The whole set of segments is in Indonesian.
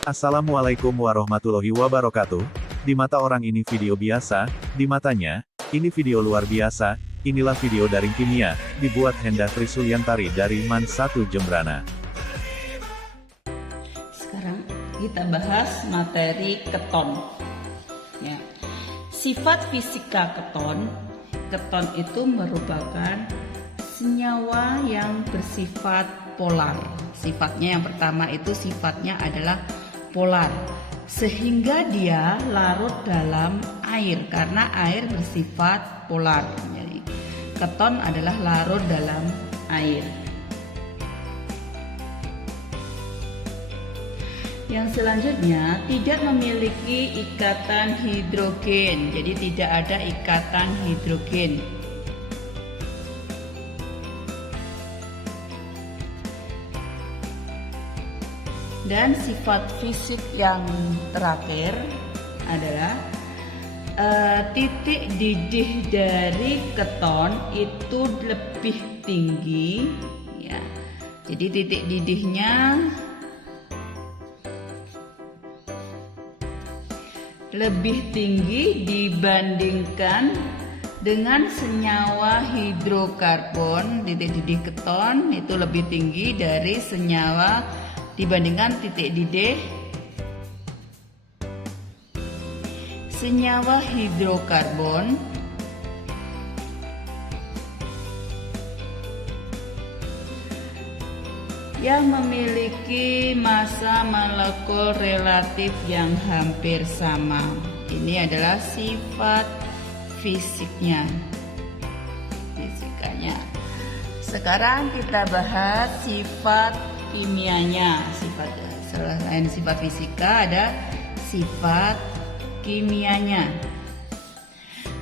Assalamualaikum warahmatullahi wabarakatuh. Di mata orang ini video biasa, di matanya, ini video luar biasa. Inilah video daring kimia, dibuat Henda Trisuliantari dari MAN 1 Jembrana. Sekarang kita bahas materi keton. Ya. Sifat fisika keton. Keton itu merupakan senyawa yang bersifat polar. Sifatnya yang pertama itu sifatnya adalah polar, sehingga dia larut dalam air karena air bersifat polar. Jadi keton adalah larut dalam air. Yang selanjutnya tidak memiliki ikatan hidrogen. Jadi tidak ada ikatan hidrogen. Dan sifat fisik yang terakhir adalah titik didih dari keton itu lebih tinggi, ya. Jadi titik didihnya lebih tinggi dibandingkan dengan senyawa hidrokarbon. Titik didih keton itu lebih tinggi dari senyawa dibandingkan titik didih senyawa hidrokarbon yang memiliki massa molekul relatif yang hampir sama. Ini adalah sifat fisikanya. Sekarang kita bahas sifat kimianya. Selain sifat fisika ada sifat kimianya.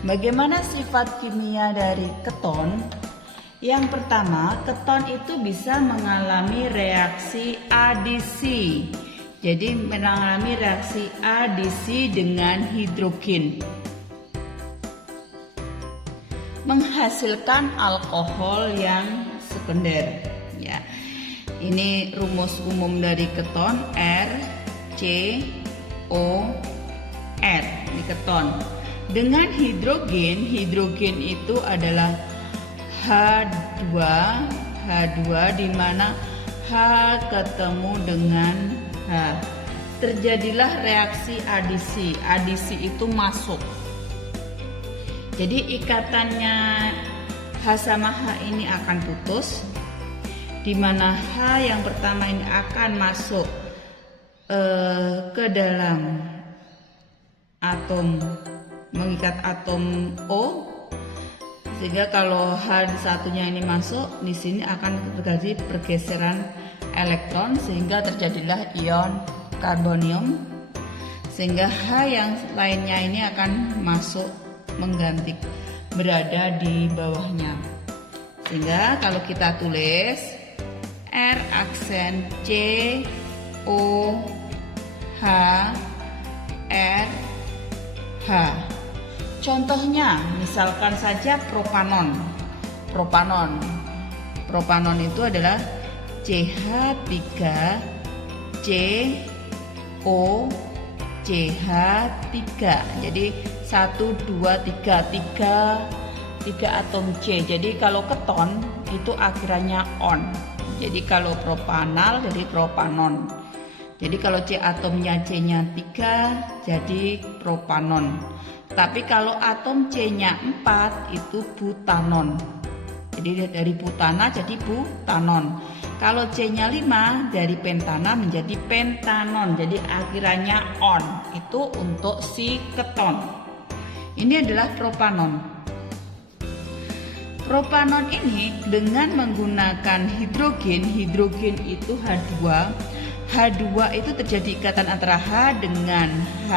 Bagaimana sifat kimia dari keton? Yang pertama, keton itu bisa mengalami reaksi adisi. Jadi mengalami reaksi adisi dengan hidrogen, menghasilkan alkohol yang sekunder. Ya. Ini rumus umum dari keton RCOR. Ini keton. Dengan hidrogen, hidrogen itu adalah H2 di mana H ketemu dengan H. Terjadilah reaksi adisi. Adisi itu masuk. Jadi ikatannya H sama H ini akan putus, di mana H yang pertama ini akan masuk ke dalam atom, mengikat atom O, sehingga kalau H satunya ini masuk, di sini akan terjadi pergeseran elektron sehingga terjadilah ion karbonium, sehingga H yang lainnya ini akan masuk mengganti, berada di bawahnya. Sehingga kalau kita tulis R aksen C O H R H. Contohnya misalkan saja propanon. Propanon itu adalah CH3 COCH3. Jadi 1 2 3 atom C. Jadi kalau keton itu akhirannya on. Jadi kalau propanal jadi propanon. Jadi kalau C atomnya C-nya 3 jadi propanon. Tapi kalau atom C-nya 4 itu butanon. Jadi dari butana jadi butanon. Kalau C-nya 5 dari pentana menjadi pentanon. Jadi akhirannya on. Itu untuk si keton. Ini adalah propanon. Propanon ini dengan menggunakan hidrogen itu H2. H2 itu terjadi ikatan antara H dengan H,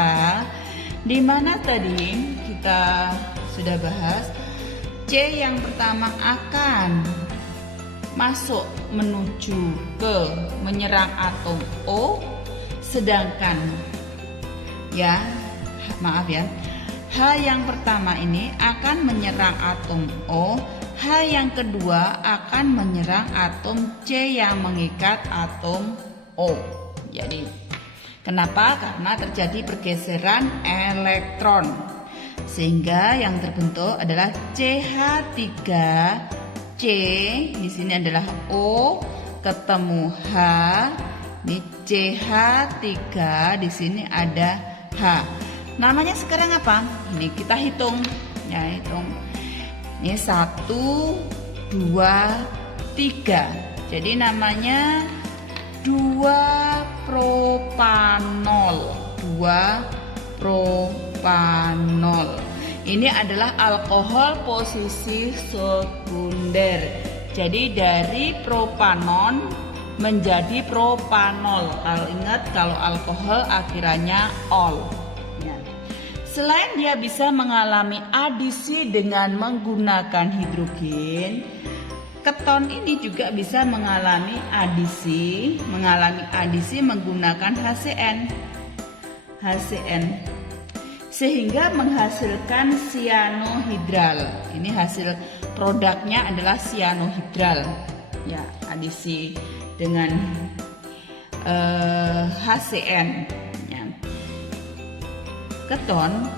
di mana tadi kita sudah bahas C yang pertama akan masuk menuju ke menyerang atom O, sedangkan H yang pertama ini akan menyerang atom O, H yang kedua akan menyerang atom C yang mengikat atom O. Jadi Kenapa? Karena terjadi pergeseran elektron. Sehingga yang terbentuk adalah CH3C. Di sini adalah O ketemu H. Ini CH3, di sini ada H. Namanya sekarang apa? Ini kita hitung. Ya, hitung. Ini 1, 2, 3. Jadi namanya 2-propanol. 2-propanol. Ini adalah alkohol posisi sekunder. Jadi dari propanon menjadi propanol. Kalau ingat, kalau alkohol akhirannya ol. Ya. Selain dia bisa mengalami adisi dengan menggunakan hidrogen, keton ini juga bisa mengalami adisi menggunakan HCN, sehingga menghasilkan sianohidral. Ini hasil produknya adalah sianohidral. Ya, adisi dengan HCN. Ya. Keton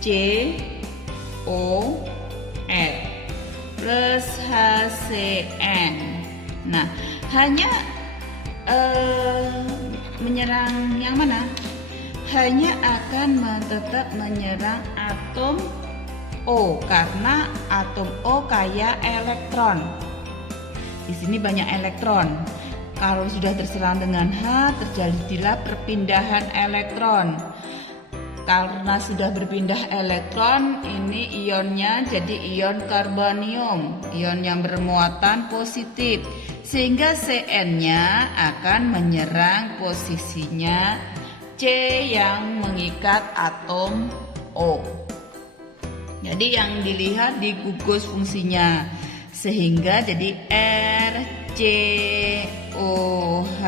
RCOR plus HCN. Nah, hanya menyerang yang mana? Hanya akan tetap menyerang atom O, karena atom O kaya elektron. Di sini banyak elektron. Kalau sudah terserang dengan H, terjadilah perpindahan elektron. Karena sudah berpindah elektron, ini ionnya jadi ion karbonium, ion yang bermuatan positif, sehingga Cn-nya akan menyerang posisinya C yang mengikat atom O. Jadi yang dilihat di gugus fungsinya, sehingga jadi RCOH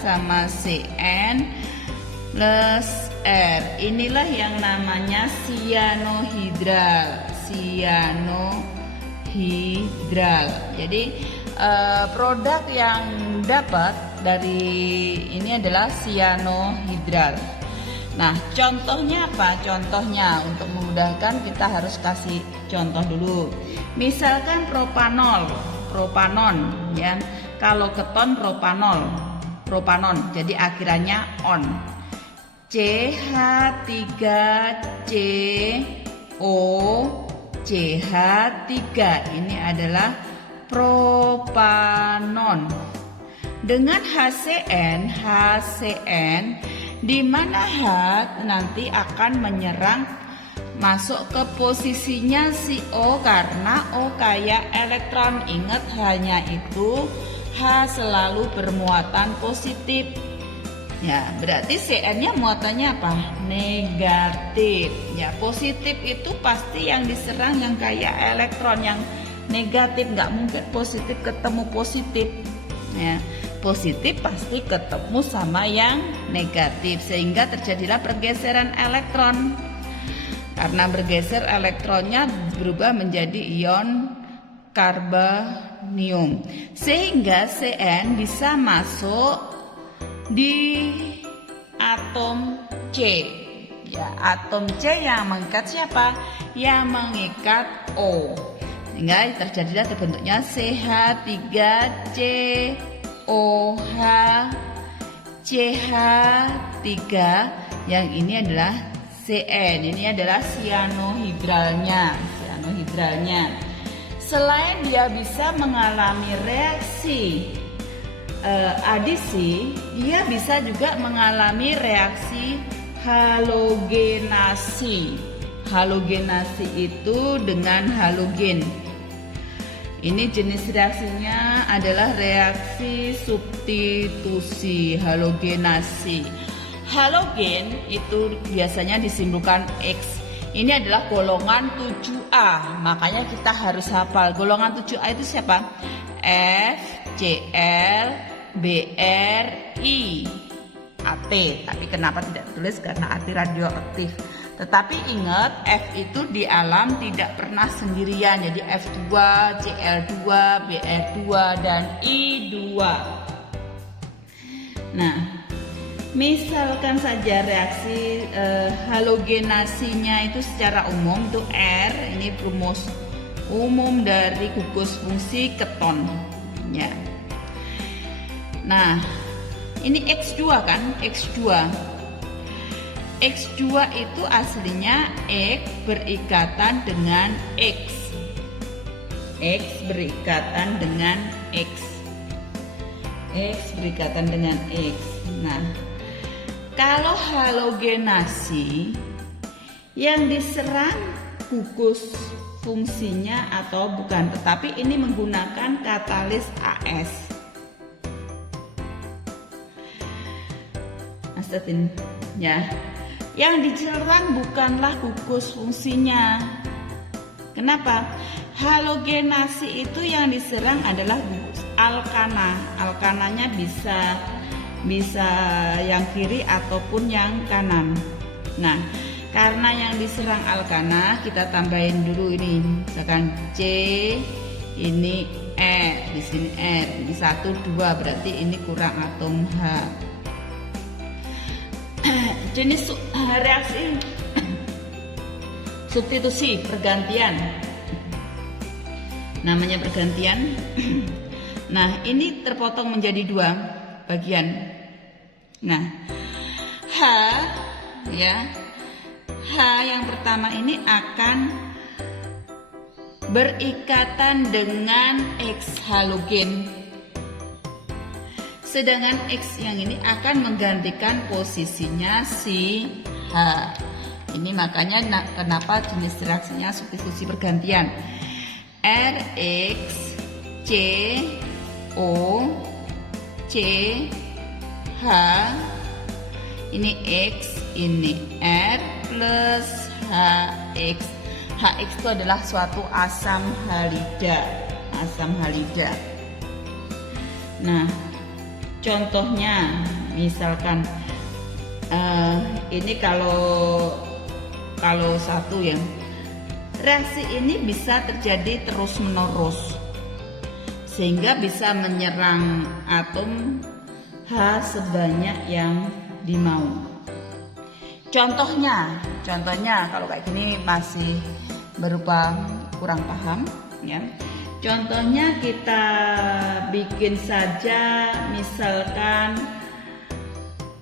sama Cn plus R. Inilah yang namanya sianohidral. Jadi produk yang dapat dari ini adalah sianohidral. Nah, contohnya apa? Contohnya untuk memudahkan kita harus kasih contoh dulu. Misalkan propanon, ya. Kalau keton propanon, jadi akhirannya on. CH3CO CH3, ini adalah propanon. Dengan HCN di mana H nanti akan menyerang masuk ke posisinya si O, karena O kaya elektron. Ingat, hanya itu H selalu bermuatan positif. Ya, berarti Cn-nya muatannya apa? Negatif. Ya, positif itu pasti yang diserang yang kaya elektron, yang negatif. Nggak mungkin positif ketemu positif. Ya, positif pasti ketemu sama yang negatif, sehingga terjadilah pergeseran elektron. Karena bergeser, elektronnya berubah menjadi ion karbonium, sehingga Cn bisa masuk di atom C. Ya, atom C yang mengikat siapa? Yang mengikat O. Sehingga terbentuknya CH3COH CH3, yang ini adalah Cn. Ini adalah sianohidralnya. Selain dia bisa mengalami reaksi adisi, dia bisa juga mengalami reaksi halogenasi. Halogenasi itu dengan halogen. Ini jenis reaksinya adalah reaksi substitusi, halogenasi. Halogen itu biasanya disimbolkan X. Ini adalah golongan 7A. Makanya kita harus hafal golongan 7A itu siapa? F, Cl, BRI, AT. Tapi kenapa tidak tulis? Karena AT radioaktif. Tetapi ingat, F itu di alam tidak pernah sendirian. Jadi F2, Cl2, Br2, dan I2. Nah, misalkan saja reaksi halogenasinya itu secara umum itu R, ini rumus umum dari gugus fungsi keton ya. Nah, ini X2 kan, X2 itu aslinya X berikatan dengan X berikatan dengan X berikatan dengan X. Nah, kalau halogenasi yang diserang gugus fungsinya atau bukan, tetapi ini menggunakan katalis AS. Asetin ya. Yang diserang bukanlah gugus fungsinya. Kenapa? Halogenasi itu yang diserang adalah gugus alkana. Alkananya bisa yang kiri ataupun yang kanan. Nah, karena yang diserang alkana, kita tambahin dulu ini, misalkan C, ini E, di sini R, ini 1, 2, berarti ini kurang atom H. Jenis reaksi substitusi pergantian, namanya pergantian. Nah, ini terpotong menjadi 2 bagian. Nah, H ya, H yang pertama ini akan berikatan dengan X halogen, sedangkan X yang ini akan menggantikan posisinya si H. Ini makanya kenapa jenis reaksinya substitusi pergantian. RX C O C H, ini X, ini R plus HX. HX itu adalah suatu asam halida. Nah, contohnya misalkan ini kalau satu ya, reaksi ini bisa terjadi terus menerus sehingga bisa menyerang atom H sebanyak yang dimau. Contohnya kalau kayak gini masih berupa kurang paham ya. Contohnya kita bikin saja misalkan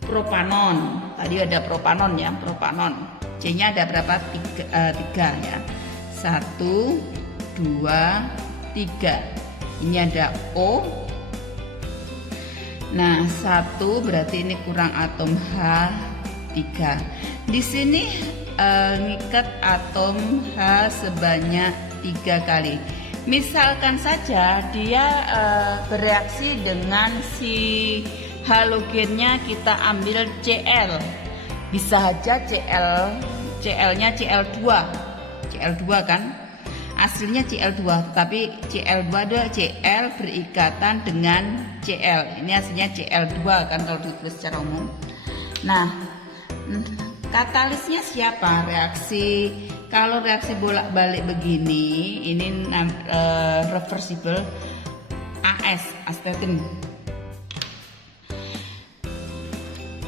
propanon. Tadi ada propanon ya, propanon. C-nya ada berapa? 3 ya. 1, 2, 3. Ini ada O. Nah, 1 berarti ini kurang atom H3. Di sini ngikat atom H sebanyak 3 kali. Misalkan saja dia bereaksi dengan si halogennya, kita ambil Cl. Bisa aja Cl-nya Cl2 kan, aslinya Cl2, tapi Cl2 ada Cl berikatan dengan Cl. Ini aslinya Cl2 kan kalau ditulis secara umum. Nah, katalisnya siapa? Kalau reaksi bolak-balik begini, ini reversible AS, asetin.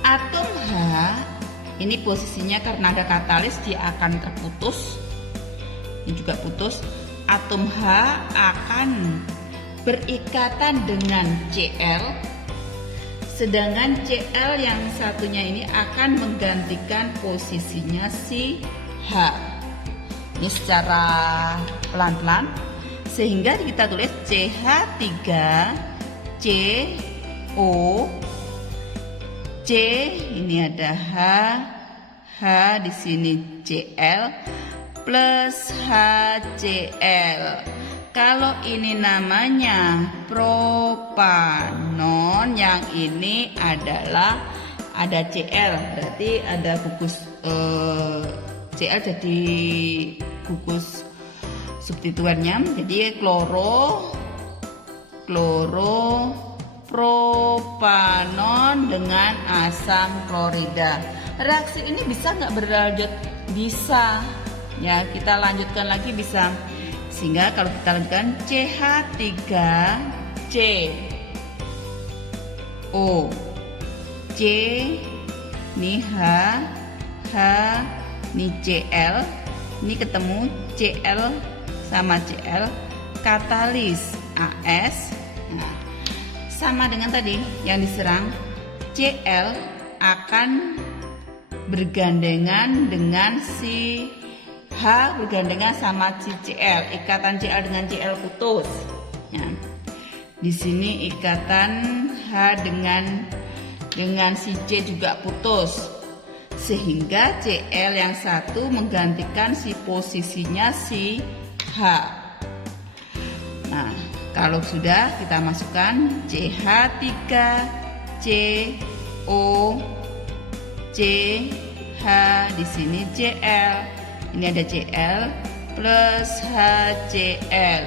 Atom H ini posisinya karena ada katalis dia akan terputus. Ini juga putus. Atom H akan berikatan dengan Cl, sedangkan Cl yang satunya ini akan menggantikan posisinya si H. Ini secara pelan-pelan sehingga kita tulis CH3CO C, ini ada H di sini Cl plus HCl. Kalau ini namanya propanon, yang ini adalah ada Cl, berarti ada gugus Cl jadi gugus substituennya, jadi propanon dengan asam klorida. Reaksi ini bisa nggak berlanjut? Bisa ya, kita lanjutkan lagi bisa. Sehingga kalau kita lanjutkan CH3CO C, ini H, ini Cl, ini ketemu Cl sama Cl, katalis AS. Nah, sama dengan tadi yang diserang, Cl akan bergandengan dengan si H, bergandengan sama si Cl, ikatan Cl dengan Cl putus. Ya. Di sini ikatan H dengan si C juga putus, sehingga Cl yang satu menggantikan si posisinya si H. Nah, kalau sudah kita masukkan CH3CO C H, di sini Cl, ini ada Cl plus HCl.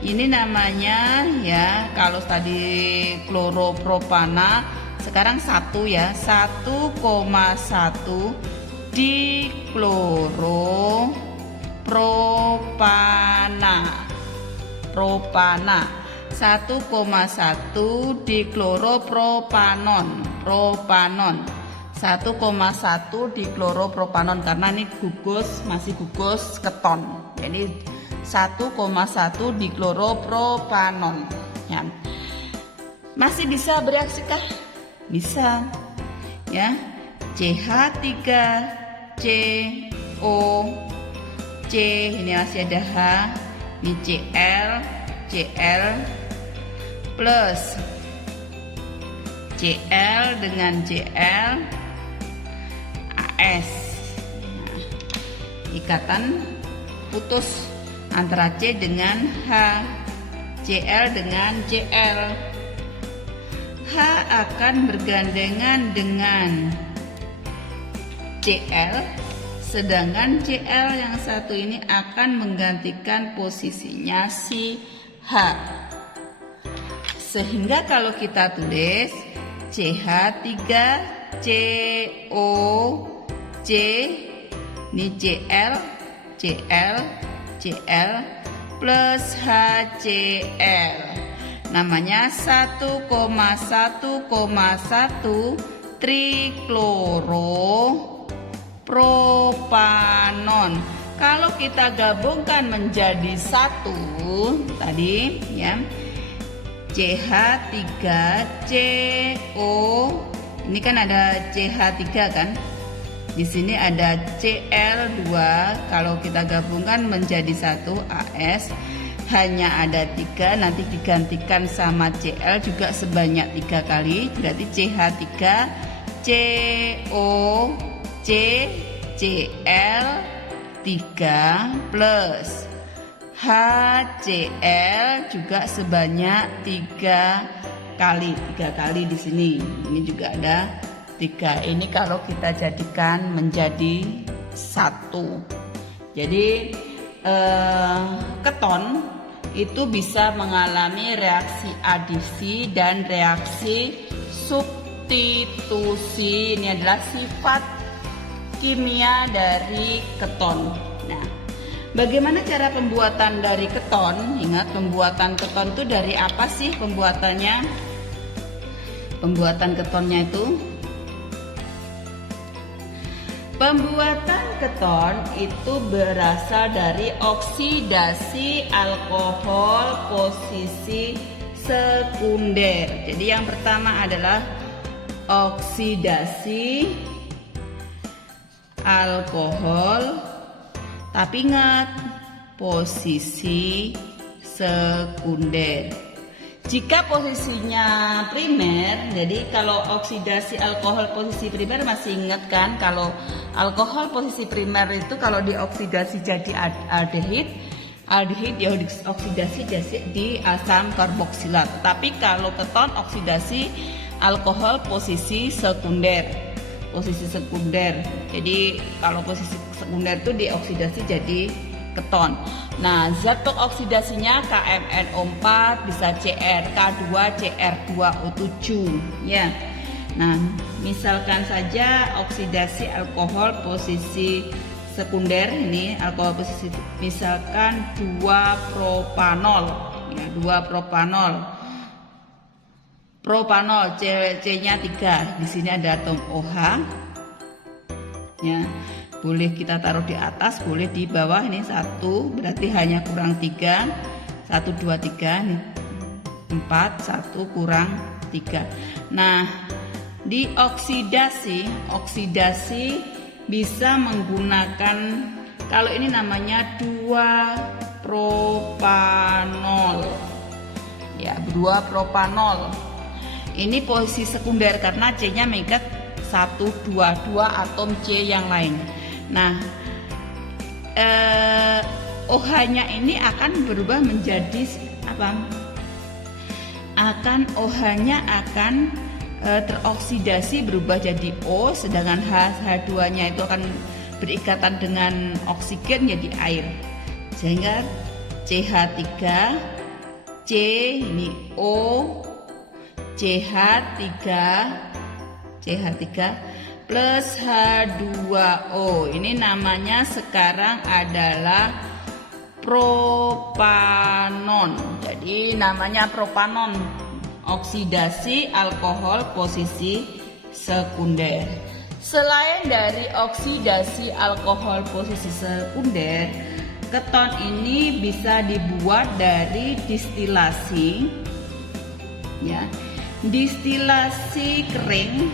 Ini namanya ya, kalau tadi kloropropana, sekarang 1 ya, 1,1 dikloropropana. 1,1 dikloropropanon. 1,1 dikloropropanon, karena ini gugus, masih gugus keton. Jadi 1,1 dikloropropanon. Ya. Masih bisa bereaksikah? Bisa. Ya. CH3CO C, ini masih ada H, ini Cl plus Cl dengan Cl AS. Nah, ikatan putus antara C dengan H, Cl dengan Cl. H akan bergandengan dengan Cl, sedangkan Cl yang satu ini akan menggantikan posisinya si H. Sehingga kalau kita tulis CH3CO C, ini Cl plus HCl, namanya 1,1,1 trikloropropanon. Kalau kita gabungkan menjadi satu tadi ya, CH3CO, ini kan ada CH3 kan, di sini ada Cl2. Kalau kita gabungkan menjadi satu AS, hanya ada 3, nanti digantikan sama Cl juga sebanyak 3 kali, berarti CH3CO C Cl 3 plus HCl juga sebanyak 3 kali di sini. Ini juga ada 3. Ini kalau kita jadikan menjadi 1. Jadi keton itu bisa mengalami reaksi adisi dan reaksi substitusi. Ini adalah sifat kimia dari keton. Nah, bagaimana cara pembuatan dari keton? Ingat, pembuatan keton itu dari apa sih pembuatannya? Pembuatan ketonnya itu, pembuatan keton itu berasal dari oksidasi alkohol posisi sekunder. Jadi yang pertama adalah oksidasi alkohol, tapi ingat posisi sekunder. Jika posisinya primer, jadi kalau oksidasi alkohol posisi primer, masih ingat kan, kalau alkohol posisi primer itu kalau dioksidasi jadi aldehid ya dioksidasi jadi asam karboksilat. Tapi kalau keton oksidasi alkohol posisi sekunder. Jadi kalau posisi sekunder itu dioksidasi jadi keton. Nah, zat pengoksidasinya KMNO4, bisa CrK2, Cr2O7 ya. Nah, misalkan saja oksidasi alkohol posisi sekunder, ini alkohol posisi misalkan 2-propanol ya, 2-propanol. propanol, C-nya 3. Di sini ada atom OH. Ya. Boleh kita taruh di atas, boleh di bawah. Ini 1, berarti hanya kurang 3. 1 2 3 nih. 4, 1 kurang 3. Nah, di oksidasi bisa menggunakan, kalau ini namanya 2-propanol. Ya, 2-propanol. Ini posisi sekunder karena C-nya mengikat 1 2 atom C yang lain. Nah, OH-nya ini akan berubah menjadi apa? OH-nya akan teroksidasi berubah jadi O, sedangkan H2-nya itu akan berikatan dengan oksigen jadi air. Sehingga CH3, C ini O, CH3 plus H2O. Ini namanya sekarang adalah propanon. Jadi namanya propanon, oksidasi alkohol posisi sekunder. Selain dari oksidasi alkohol posisi sekunder, keton ini bisa dibuat dari distilasi, ya, distilasi kering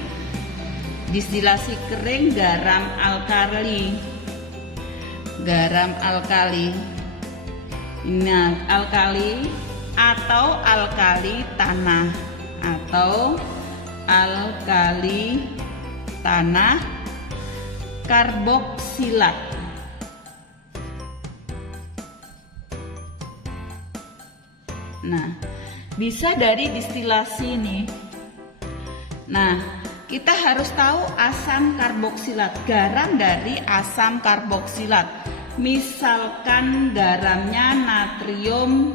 garam alkali. Nah, alkali atau alkali tanah karboksilat. Nah, bisa dari distilasi nih. Nah, kita harus tahu asam karboksilat, garam dari asam karboksilat. Misalkan garamnya natrium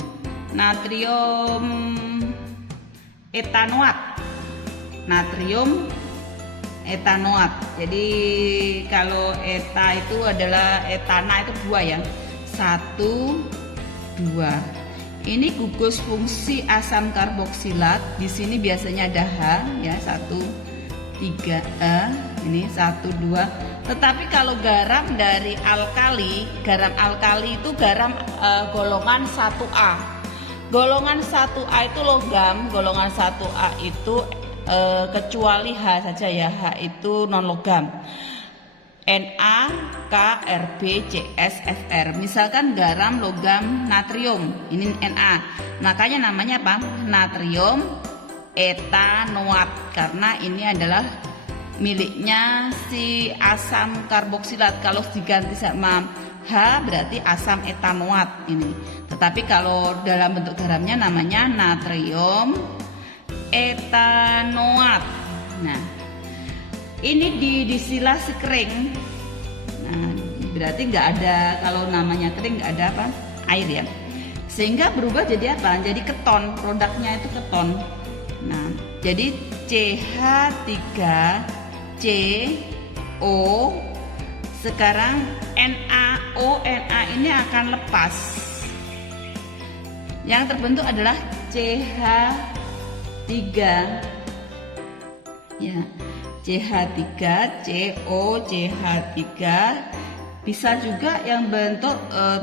etanoat. Jadi kalau eta itu adalah etana itu 2 ya. 1 2. Ini gugus fungsi asam karboksilat. Di sini biasanya ada H ya, 1 3 ini 1 2. Tetapi kalau garam dari garam alkali itu garam golongan 1A. Golongan 1A itu logam, golongan 1A itu kecuali H saja ya, H itu non logam. Na, K, Rb, Cs, Fr. Misalkan garam logam natrium, ini Na. Makanya namanya apa? Natrium etanoat, karena ini adalah miliknya si asam karboksilat. Kalau diganti sama H berarti asam etanoat ini. Tetapi kalau dalam bentuk garamnya namanya natrium etanoat. Nah, ini distilasi kering. Nah, berarti nggak ada, kalau namanya kering nggak ada apa? Air ya. Sehingga berubah jadi apa? Jadi keton, produknya itu keton. Nah, jadi CH3CO sekarang NaO, Na ini akan lepas. Yang terbentuk adalah CH3. Ya, CH3, CO, CH3. Bisa juga yang bentuk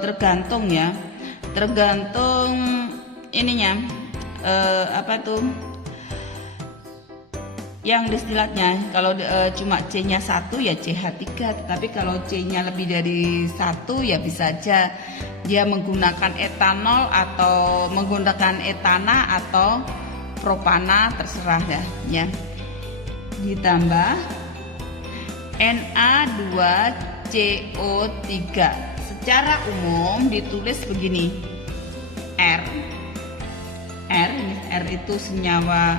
tergantung ya. Tergantung ininya apa tuh? Yang distilatnya. Kalau cuma C-nya 1 ya CH3, tetapi kalau C-nya lebih dari 1 ya bisa aja dia menggunakan etanol atau menggunakan etana atau propana, terserah ya. Ditambah Na2CO3. Secara umum ditulis begini. R itu senyawa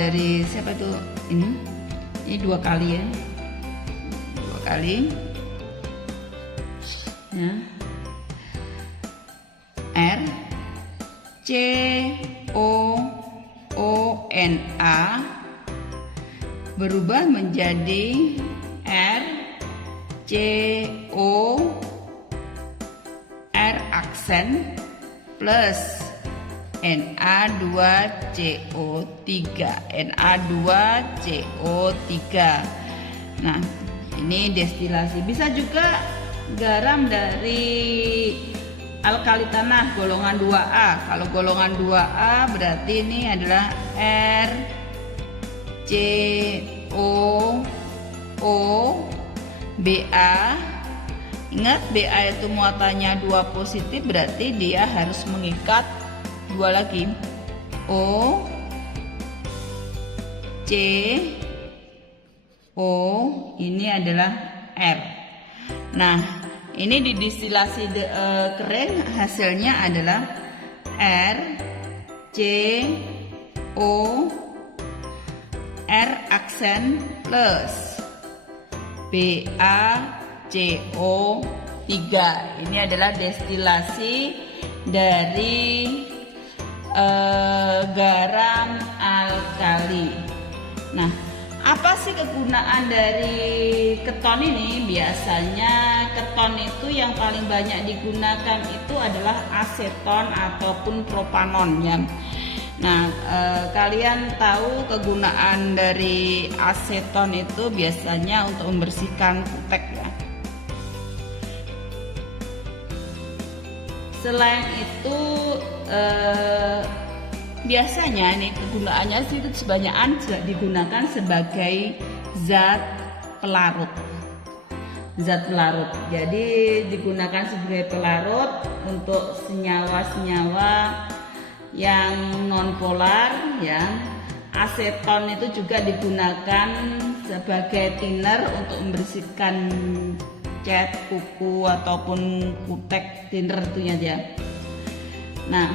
dari siapa tuh? Ini 2 kali ya. 2 kali. Ya. R COONA berubah menjadi RCO, R aksen plus Na2CO3. Na2CO3. Nah, ini destilasi. Bisa juga garam dari alkali tanah golongan 2A. Kalau golongan 2A berarti ini adalah RCOO-Ba. Ingat, Ba itu muatannya 2 positif, berarti dia harus mengikat 2 lagi. O, C, O, ini adalah R. Nah, ini didestilasi kering, hasilnya adalah R, C, O, R aksen plus BaCO3. Ini adalah destilasi dari garam alkali. Nah, apa sih kegunaan dari keton ini? Biasanya keton itu yang paling banyak digunakan itu adalah aseton ataupun propanon ya. Nah, kalian tahu kegunaan dari aseton itu biasanya untuk membersihkan kutek ya. Selain itu biasanya nih kegunaannya sih kebanyakan digunakan sebagai zat pelarut. Zat pelarut. Jadi digunakan sebagai pelarut untuk senyawa-senyawa yang non-polar ya. Aseton itu juga digunakan sebagai thinner untuk membersihkan cat kuku ataupun kutek, thinner tentunya ya. Nah,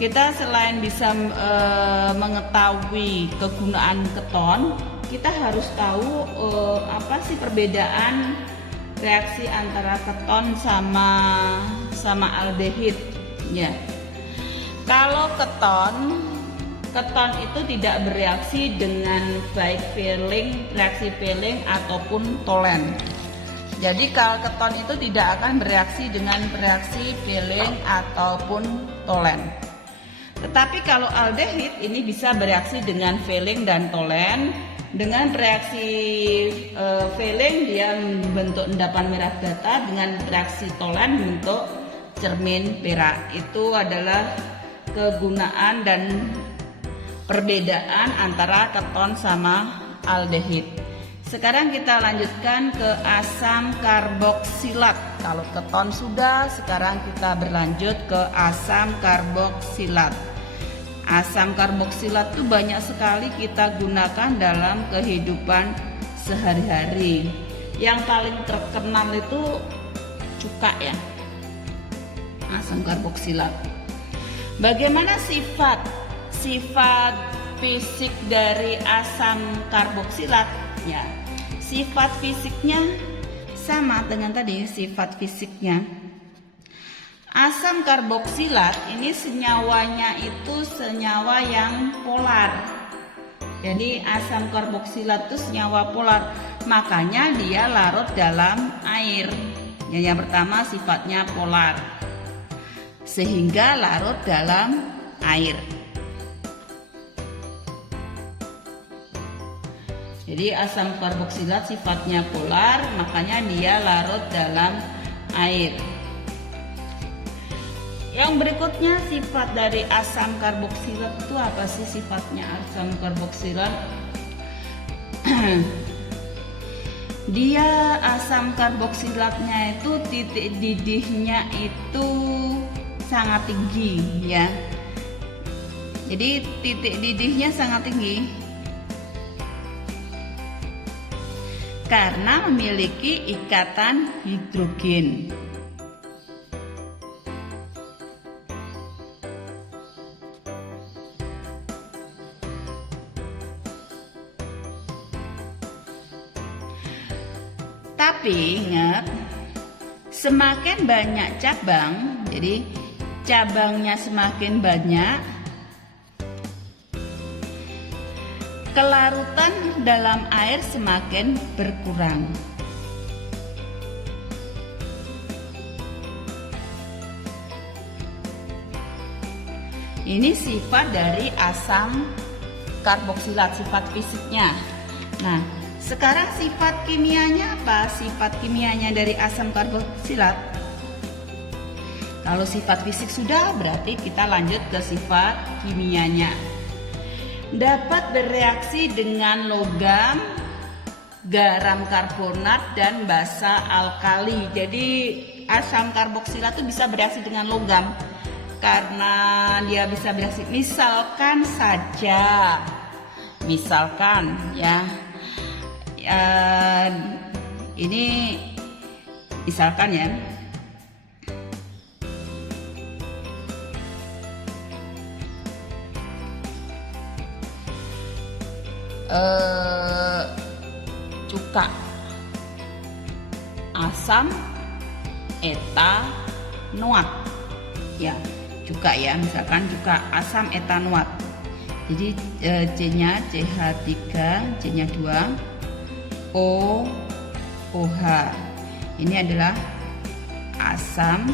kita selain bisa mengetahui kegunaan keton, kita harus tahu apa sih perbedaan reaksi antara keton sama aldehid ya. Kalau keton itu tidak bereaksi dengan baik reaksi Fehling ataupun Tolen. Jadi kalau keton itu tidak akan bereaksi dengan reaksi Fehling ataupun Tolen. Tetapi kalau aldehid ini bisa bereaksi dengan Fehling dan Tolen. Dengan reaksi Fehling dia membentuk endapan merah bata, dengan reaksi Tolen membentuk cermin perak. Itu adalah kegunaan dan perbedaan antara keton sama aldehid. Sekarang kita lanjutkan ke asam karboksilat. Kalau keton sudah, sekarang kita berlanjut ke asam karboksilat. Asam karboksilat itu banyak sekali kita gunakan dalam kehidupan sehari-hari. Yang paling terkenal itu cuka ya, asam karboksilat. Bagaimana sifat fisik dari asam karboksilat? Ya, sifat fisiknya sama dengan tadi sifat fisiknya. Asam karboksilat ini senyawanya itu senyawa yang polar. Jadi asam karboksilat itu senyawa polar, makanya dia larut dalam air. Yang pertama sifatnya polar, sehingga larut dalam air. Jadi asam karboksilat sifatnya polar, makanya dia larut dalam air. Yang berikutnya sifat dari asam karboksilat itu apa sih sifatnya asam karboksilat? Dia asam karboksilatnya itu titik didihnya itu sangat tinggi ya. Jadi titik didihnya sangat tinggi karena memiliki ikatan hidrogen. Tapi ingat, semakin banyak cabang, jadi cabangnya semakin banyak, kelarutan dalam air semakin berkurang. Ini sifat dari asam karboksilat, sifat fisiknya. Nah, sekarang sifat kimianya apa? Sifat kimianya dari asam karboksilat. Kalau sifat fisik sudah, berarti kita lanjut ke sifat kimianya. Dapat bereaksi dengan logam, garam karbonat, dan basa alkali. Jadi asam karboksilat itu bisa bereaksi dengan logam. Karena dia bisa bereaksi, misalkan ya, ini misalkan ya, cuka, asam etanoat, ya. Cuka ya, misalkan cuka asam etanoat. Jadi C-nya CH3, C-nya 2, OH. Ini adalah asam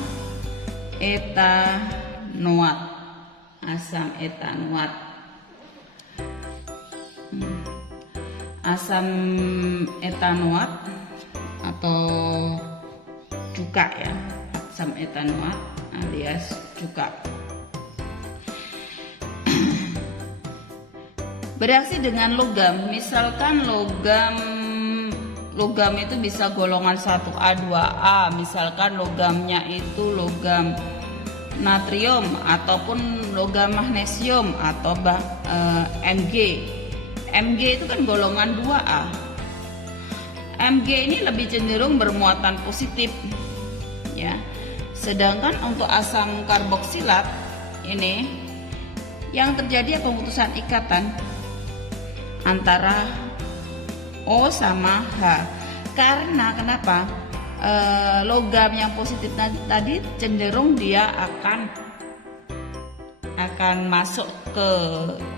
etanoat. Asam etanoat. Asam etanoat atau cuka ya. Asam etanoat alias cuka. Bereaksi dengan logam, misalkan logam itu bisa golongan 1A, 2A, misalkan logamnya itu logam natrium ataupun logam magnesium atau Mg. Mg itu kan golongan 2A. Mg ini lebih cenderung bermuatan positif ya. Sedangkan untuk asam karboksilat ini yang terjadi pemutusan ikatan antara O sama H. Karena kenapa? Logam yang positif tadi cenderung dia akan masuk ke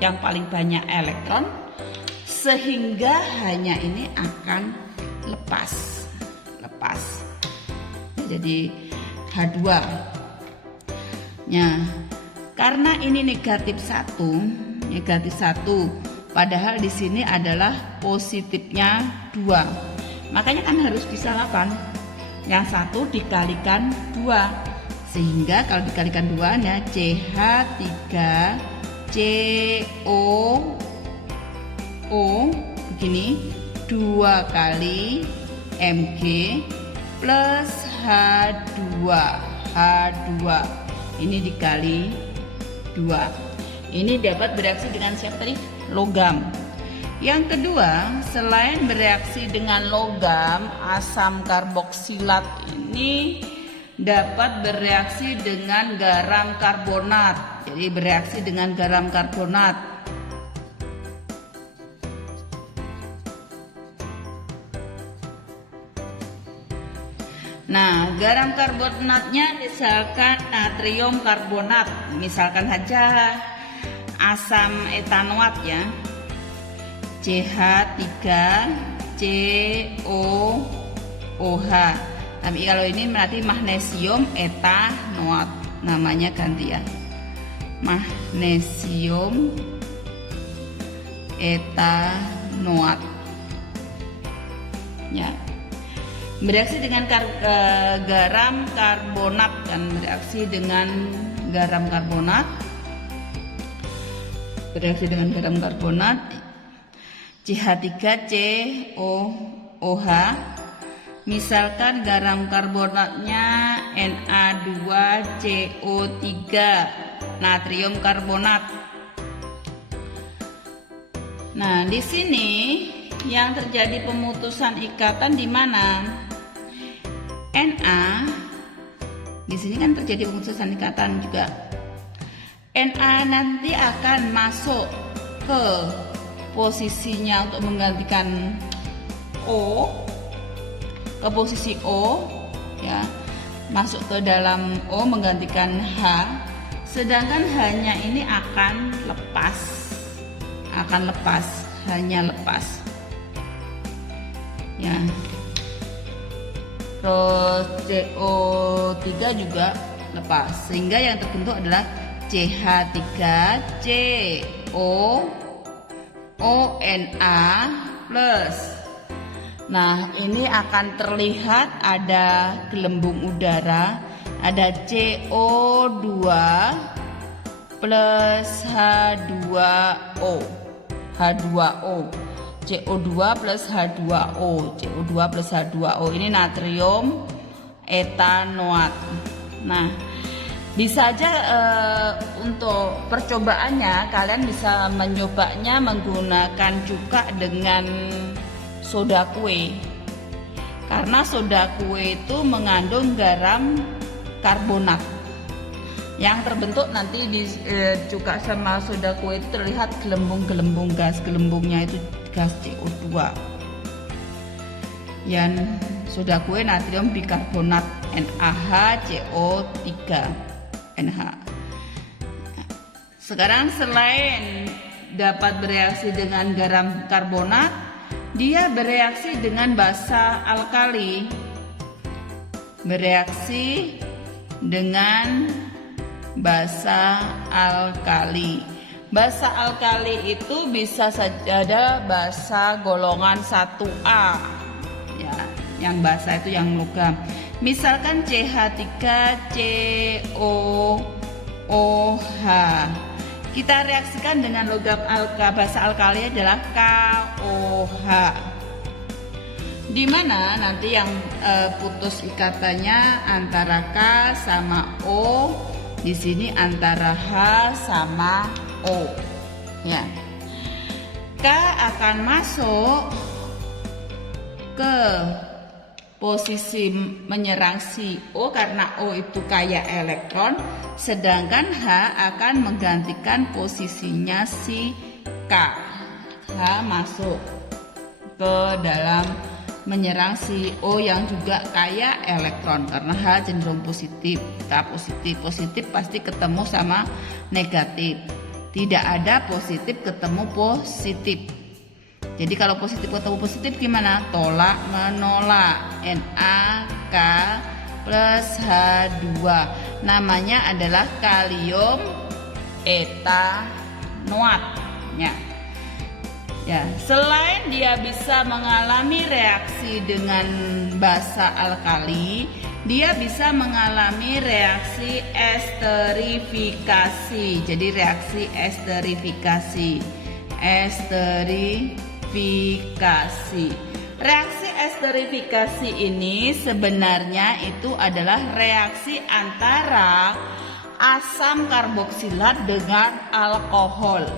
yang paling banyak elektron, sehingga hanya ini akan lepas. Jadi H2 ya, karena ini negatif 1, padahal di sini adalah positifnya 2, makanya kan harus bisa 8. Yang 1 dikalikan 2, sehingga kalau dikalikan 2 ya CH3COO begini, 2 kali Mg plus H2 ini dikali 2. Ini dapat bereaksi dengan siapa tadi? Logam. Yang kedua, selain bereaksi dengan logam, asam karboksilat ini dapat bereaksi dengan garam karbonat. Jadi bereaksi dengan garam karbonat. Nah, garam karbonatnya misalkan natrium karbonat, misalkan saja asam etanoat ya, CH3COOH. Tapi kalau ini berarti magnesium etanoat, namanya ganti ya, magnesium etanoat ya. Bereaksi dengan garam karbonat, kan bereaksi dengan garam karbonat, CH3COOH. Misalkan garam karbonatnya Na2CO3, natrium karbonat. Nah, di sini yang terjadi pemutusan ikatan di mana? Na, di sini kan terjadi pemutusan ikatan juga. Na nanti akan masuk ke posisinya untuk menggantikan O, ke posisi O ya, masuk ke dalam O menggantikan H, sedangkan hanya ini akan lepas, hanya lepas ya. Terus CO3 juga lepas, sehingga yang terbentuk adalah CH3COONA plus. Nah, ini akan terlihat ada gelembung udara, ada CO2 plus H2O. CO2 plus H2O. CO2 plus H2O ini natrium etanoat. Nah, bisa aja untuk percobaannya kalian bisa menyobanya menggunakan cuka dengan soda kue. Karena soda kue itu mengandung garam karbonat yang terbentuk nanti di cuka sama soda kue itu terlihat gelembung-gelembung gas. Gelembungnya itu gas CO2. Yang soda kue natrium bikarbonat NaHCO3NH. Sekarang selain dapat bereaksi dengan garam karbonat, dia bereaksi dengan basa alkali. Bereaksi dengan basa alkali. Basa alkali itu bisa saja ada basa golongan 1A. Ya, yang basa itu yang logam. Misalkan CH3COOH. Kita reaksikan dengan logam basa alkali adalah KOH. Di mana nanti yang putus ikatannya antara K sama O, di sini antara H sama O. Ya. K akan masuk ke posisi menyerang si O karena O itu kaya elektron, sedangkan H akan menggantikan posisinya si K. H masuk ke dalam menyerang si O yang juga kaya elektron karena H cenderung positif. K positif, positif pasti ketemu sama negatif. Tidak ada positif ketemu positif. Jadi kalau positif ketemu positif gimana? Tolak menolak. NaK plus H2. Namanya adalah kalium etanoat. Ya, selain dia bisa mengalami reaksi dengan basa alkali, dia bisa mengalami reaksi esterifikasi. Jadi reaksi esterifikasi. Reaksi esterifikasi ini sebenarnya itu adalah reaksi antara asam karboksilat dengan alkohol.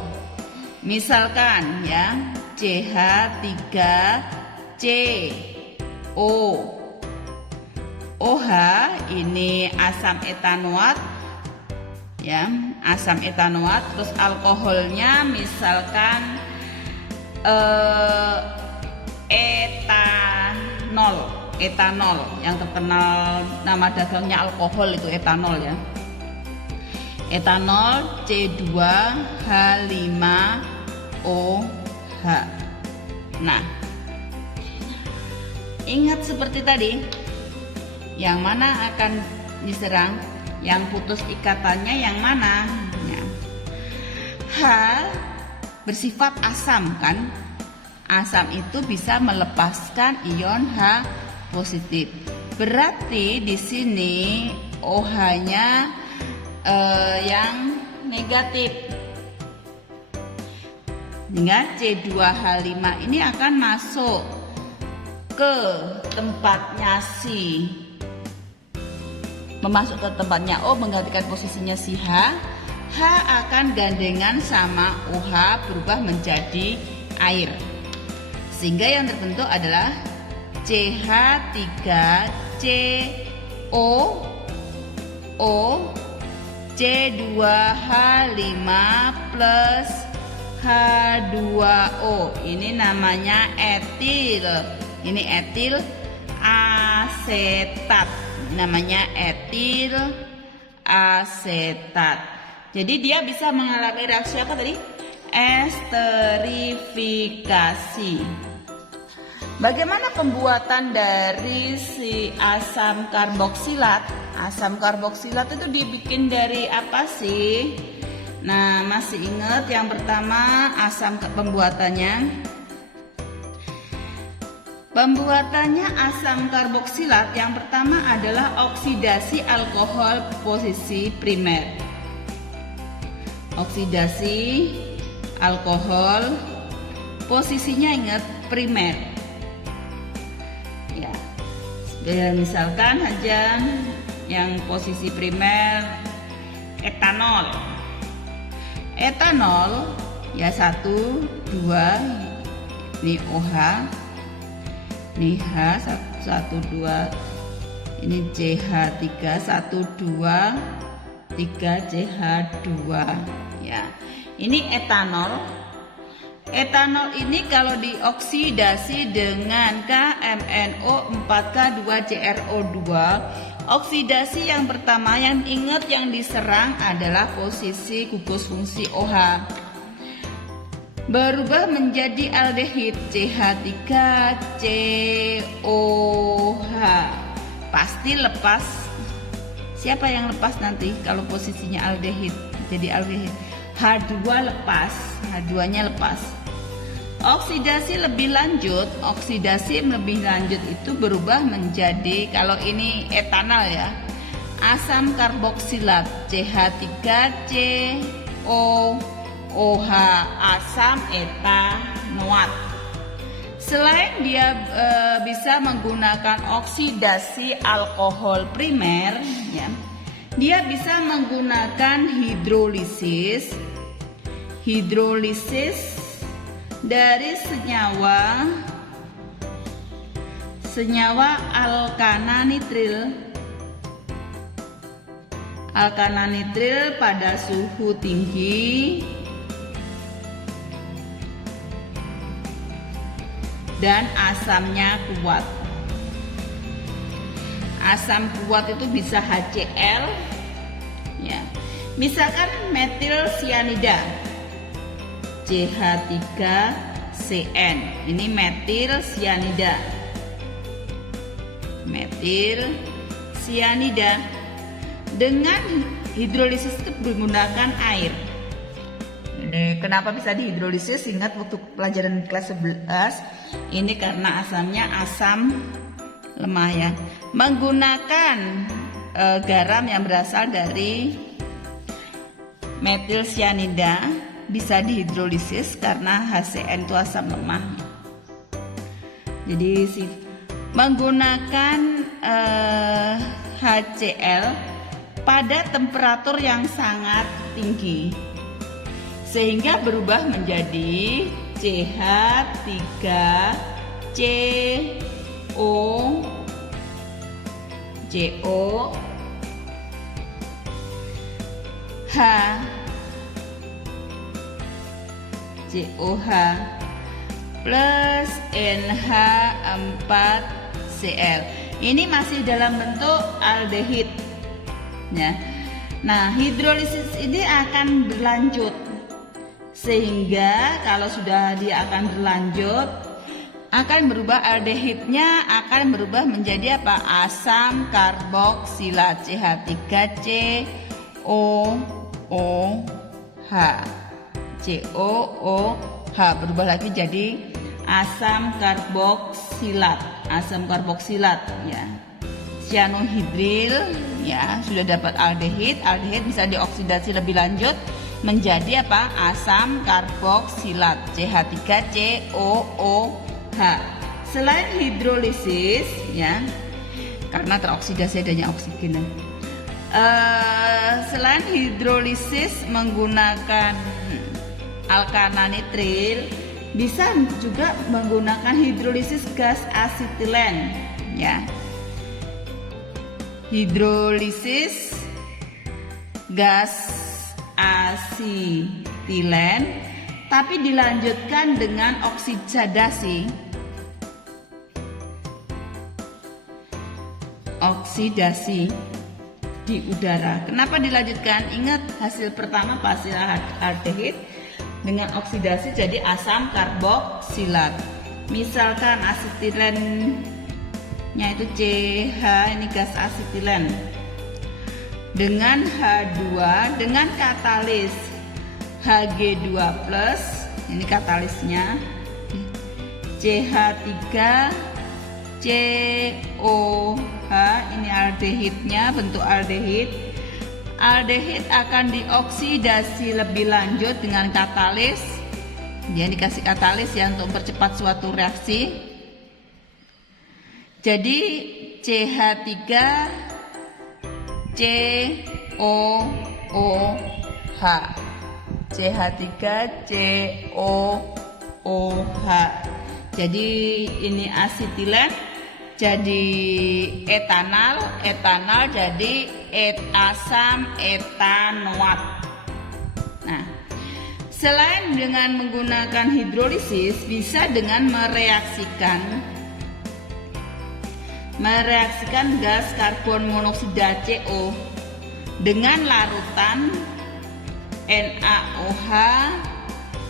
Misalkan ya, CH3COOH ini asam etanoat ya, asam etanoat, terus alkoholnya misalkan etanol yang terkenal nama dagangnya alkohol itu etanol ya. Etanol C2H5OH. Nah, ingat seperti tadi, yang mana akan diserang, yang putus ikatannya yang mana? Nah, H bersifat asam kan? Asam itu bisa melepaskan ion H positif. Berarti di sini OH-nya yang negatif. Sehingga C2H5 ini akan masuk ke tempatnya si, memasuk ke tempatnya O menggantikan posisinya si H. H akan gandengan sama OH berubah menjadi air. Sehingga yang terbentuk adalah CH3COO C2H5 plus H2O. Ini namanya etil. Ini etil asetat. Namanya etil asetat. Jadi dia bisa mengalami reaksi apa tadi? Esterifikasi. Bagaimana pembuatan dari si asam karboksilat? Asam karboksilat itu dibikin dari apa sih? Nah, masih ingat yang pertama pembuatannya? Pembuatannya asam karboksilat yang pertama adalah oksidasi alkohol posisi primer. Oksidasi alkohol posisinya ingat primer. Ya, misalkan aja yang posisi primer etanol. Etanol ya 1, 2, ini OH, ini H 1, 2, ini CH3 1, 2, 3 CH2 ya. Ini etanol. Etanol ini kalau dioksidasi dengan KMNO4K2CrO2, oksidasi yang pertama yang ingat yang diserang adalah posisi gugus fungsi OH. Berubah menjadi aldehid CH3COH. Pasti lepas. Siapa yang lepas nanti kalau posisinya aldehid? Jadi aldehid. H2 lepas, H2-nya lepas. Oksidasi lebih lanjut itu berubah menjadi, kalau ini etanol ya, asam karboksilat CH3COOH, asam etanoat. Selain dia bisa menggunakan oksidasi alkohol primer ya, dia bisa menggunakan hidrolisis dari senyawa alkana nitril pada suhu tinggi dan asamnya kuat. Asam kuat itu bisa HCl ya. Misalkan metil sianida CH3CN. Ini metil sianida. Dengan hidrolisis itu menggunakan air. Kenapa bisa dihidrolisis? Ingat waktu pelajaran kelas 11, ini karena asamnya asam lemah ya. Menggunakan garam yang berasal dari metil sianida bisa dihidrolisis karena HCN itu asam lemah. Jadi menggunakan HCl pada temperatur yang sangat tinggi sehingga berubah menjadi COH plus NH4Cl. Ini masih dalam bentuk aldehid ya. Nah, hidrolisis ini akan berlanjut sehingga kalau sudah dia akan berlanjut akan berubah, aldehidnya akan berubah menjadi apa? Asam karboksilat COOH berubah lagi jadi asam karboksilat ya. Cyanohidril ya, sudah dapat aldehid bisa dioksidasi lebih lanjut menjadi apa? Asam karboksilat CH3COOH. Selain hidrolisis ya, karena teroksidasi adanya oksigen. Selain hidrolisis menggunakan alkana nitril, bisa juga menggunakan hidrolisis gas asetilen ya. Hidrolisis gas asetilen tapi dilanjutkan dengan oksidasi di udara. Kenapa dilanjutkan? Ingat hasil pertama hasil aldehid dengan oksidasi jadi asam karboksilat. Misalkan asetilennya itu CH, ini gas asetilen dengan H2 dengan katalis Hg2+, ini katalisnya, CH3 COH, ini aldehidnya, bentuk aldehid. Aldehid akan dioksidasi lebih lanjut dengan katalis. Dia dikasih katalis ya untuk mempercepat suatu reaksi. Jadi CH3 COOH, CH3 COOH. Jadi ini asetilen jadi etanal, etanal jadi asam etanoat. Nah, selain dengan menggunakan hidrolisis, bisa dengan mereaksikan gas karbon monoksida CO dengan larutan NaOH,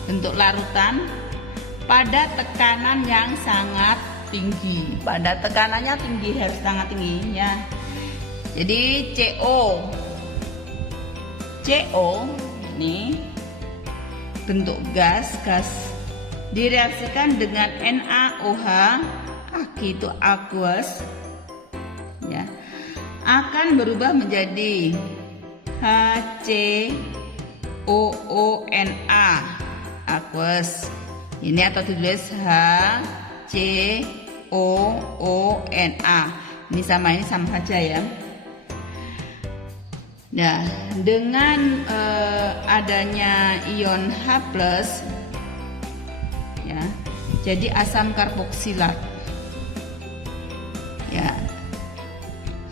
bentuk larutan pada tekanan yang sangat tinggi. Pada tekanannya tinggi, harus sangat tinggi ya. Jadi CO ini bentuk gas direaksikan dengan NaOH, itu aqueous ya, akan berubah menjadi HCOONA, aqueous. Ini atau ditulis HCOONA. Ini sama saja ya. Nah, dengan adanya ion H+ ya, jadi asam karboksilat ya,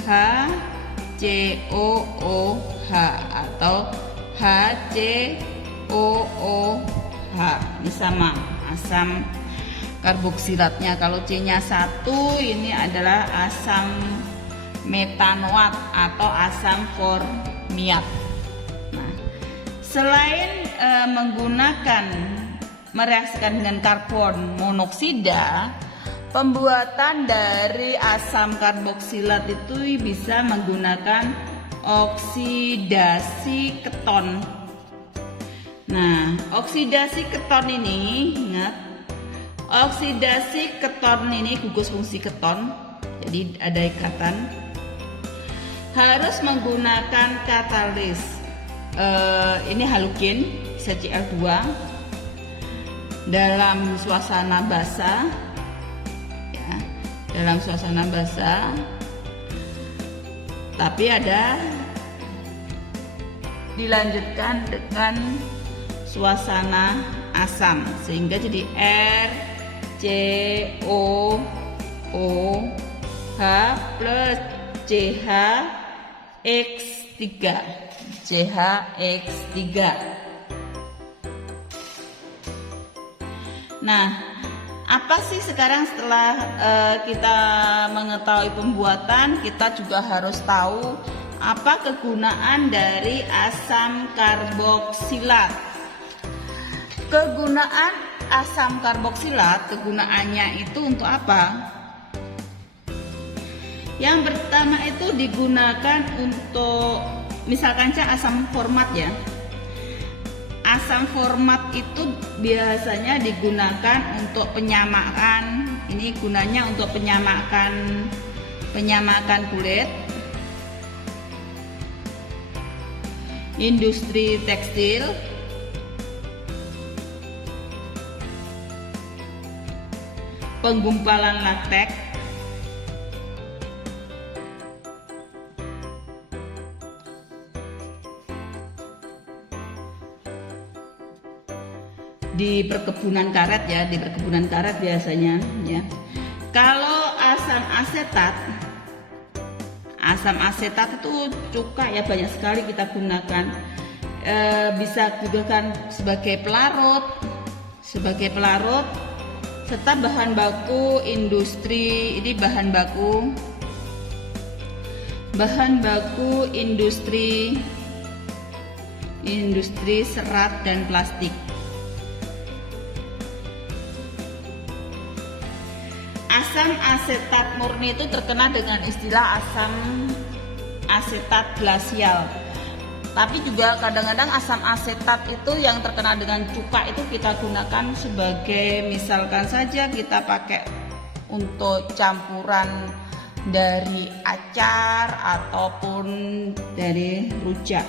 HCOOH atau HCOOH. Ini sama asam karboksilatnya. Kalau C-nya 1, ini adalah asam metanoat atau asam formiat. Nah, selain mereaksikan dengan karbon monoksida, pembuatan dari asam karboksilat itu bisa menggunakan oksidasi keton. Nah, oksidasi keton ini, ingat, oksidasi keton ini gugus fungsi keton, jadi ada ikatan, harus menggunakan katalis. Ini halogen, bisa Cl2 dalam suasana basah ya, dalam suasana basah, tapi ada dilanjutkan dengan suasana asam sehingga jadi RCOOH plus CHX3. Nah, apa sih sekarang setelah kita mengetahui pembuatan, kita juga harus tahu apa kegunaan dari asam karboksilat. Kegunaan asam karboksilat, kegunaannya itu untuk apa? Yang pertama itu digunakan untuk, misalkan asam format ya. Asam format itu biasanya digunakan untuk penyamaan. Ini gunanya untuk penyamakan kulit, industri tekstil, penggumpalan latex, di perkebunan karet ya, di perkebunan karet biasanya ya. Kalau asam asetat itu cuka ya, banyak sekali kita gunakan. Bisa digunakan sebagai pelarut, serta bahan baku industri. Ini bahan baku industri serat dan plastik. Asam asetat murni itu terkenal dengan istilah asam asetat glasial. Tapi juga kadang-kadang asam asetat itu yang terkenal dengan cuka itu kita gunakan sebagai, misalkan saja kita pakai untuk campuran dari acar ataupun dari rujak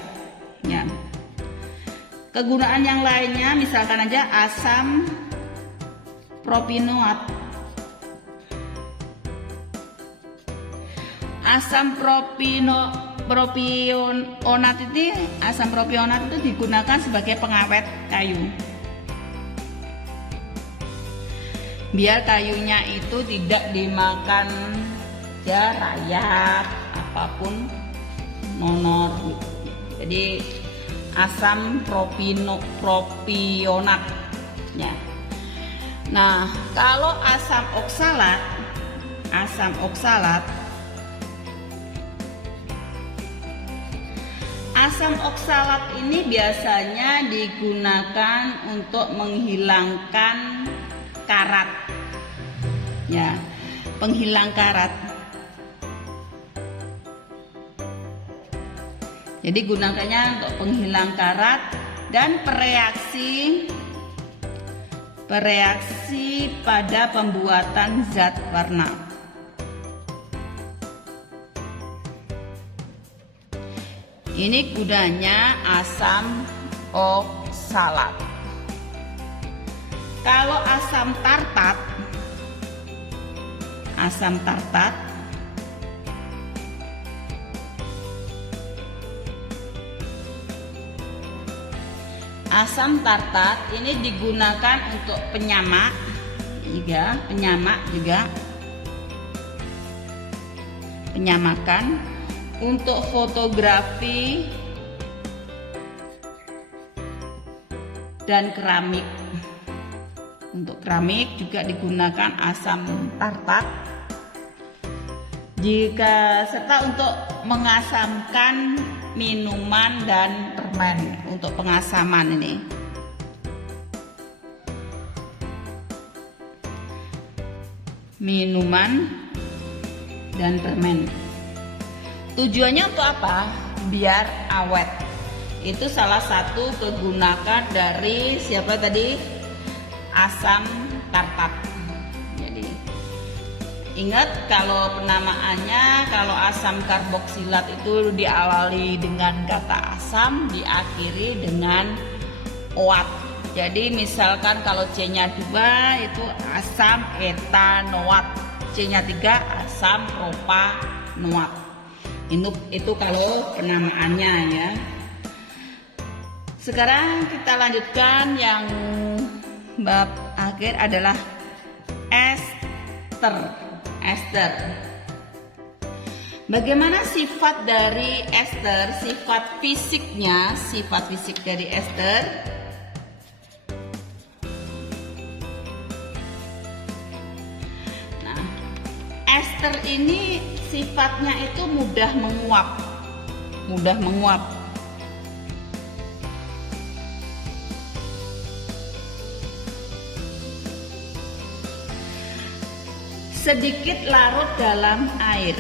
ya. Kegunaan yang lainnya misalkan aja asam propinoat. Asam propionat itu digunakan sebagai pengawet kayu. Biar kayunya itu tidak dimakan ya rayap apapun monor. Jadi asam propionat ya. Nah, kalau asam oksalat ini biasanya digunakan untuk menghilangkan karat ya, penghilang karat. Jadi gunakannya untuk penghilang karat dan bereaksi pada pembuatan zat warna. Ini gunanya asam oksalat. Kalau asam tartat ini digunakan untuk penyamak juga, penyamakan, untuk fotografi dan keramik. Untuk keramik juga digunakan asam tartat. Serta untuk mengasamkan minuman dan permen, untuk pengasaman ini. Minuman dan permen. Tujuannya untuk apa? Biar awet. Itu salah satu kegunaan dari siapa tadi? Asam tartat. Jadi ingat kalau penamaannya, kalau asam karboksilat itu diawali dengan kata asam, diakhiri dengan oat. Jadi misalkan kalau C-nya 2 itu asam etanoat, C-nya 3 asam propanoat. Itu kalau penamaannya ya. Sekarang kita lanjutkan yang bab akhir adalah ester. Bagaimana sifat dari ester? Sifat fisik dari ester. Nah, ester ini sifatnya itu mudah menguap. Sedikit larut dalam air.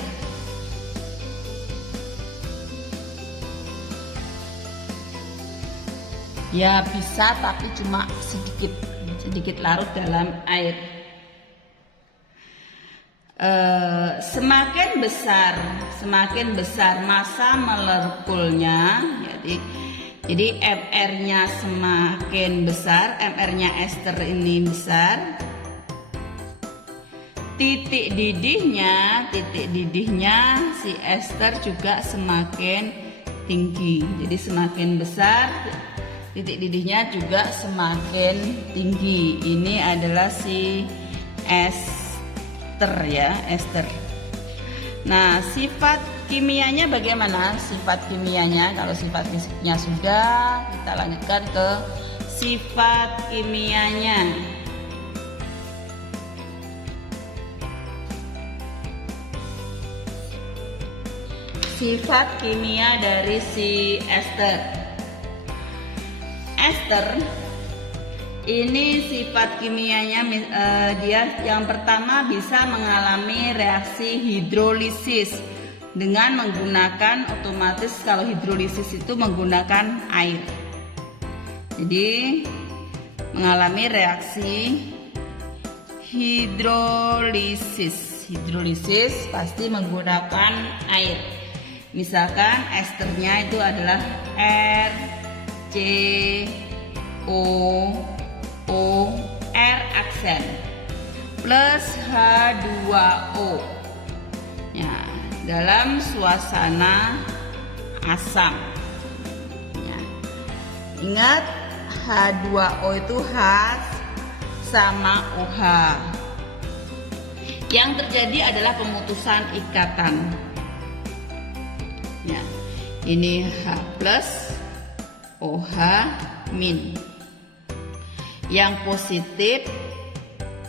Ya bisa, tapi cuma sedikit larut dalam air. Semakin besar massa molekulnya, jadi MR-nya semakin besar, MR-nya ester ini besar. Titik didihnya si ester juga semakin tinggi. Jadi semakin besar, titik didihnya juga semakin tinggi. Ini adalah si ester ya, ester. Nah, sifat kimianya bagaimana? Sifat kimianya, kalau sifat fisiknya sudah, kita lanjutkan ke sifat kimianya. Sifat kimia dari si ester. Ester Ini sifat kimianya, dia yang pertama bisa mengalami reaksi hidrolisis dengan menggunakan, otomatis kalau hidrolisis itu menggunakan air. Jadi mengalami reaksi hidrolisis. Hidrolisis pasti menggunakan air. Misalkan esternya itu adalah RCO, R aksen plus H2O. Ya, dalam suasana asam. Ya. Ingat, H2O itu H sama OH. Yang terjadi adalah pemutusan ikatan. Ya, ini H plus OH min. Yang positif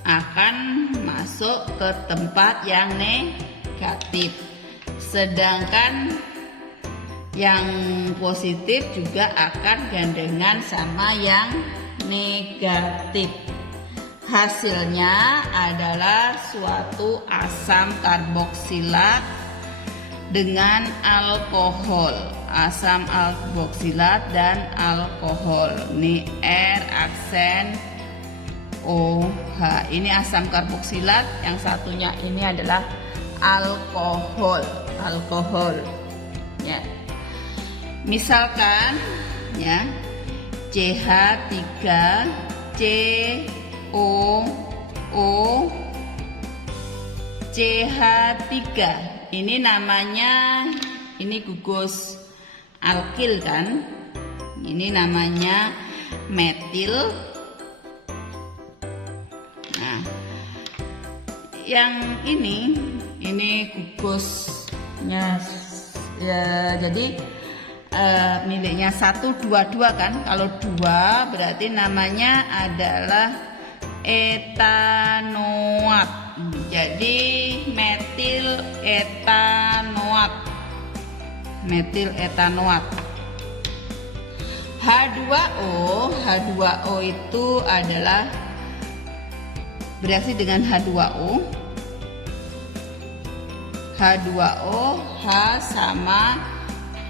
akan masuk ke tempat yang negatif. Sedangkan yang positif juga akan gandengan sama yang negatif. Hasilnya adalah suatu asam karboksilat dengan alkohol. Asam karboksilat dan alkohol. Ini R aksen OH. Ini asam karboksilat, yang satunya ini adalah alkohol. Ya. Misalkan ya, CH3COO CH3. Ini namanya, ini gugus alkil kan? Ini namanya metil. Nah, yang ini gugusnya ya, jadi miliknya 122 kan? Kalau 2 berarti namanya adalah etanoat. Jadi metil etanoat. H2O itu adalah bereaksi dengan H2O. H sama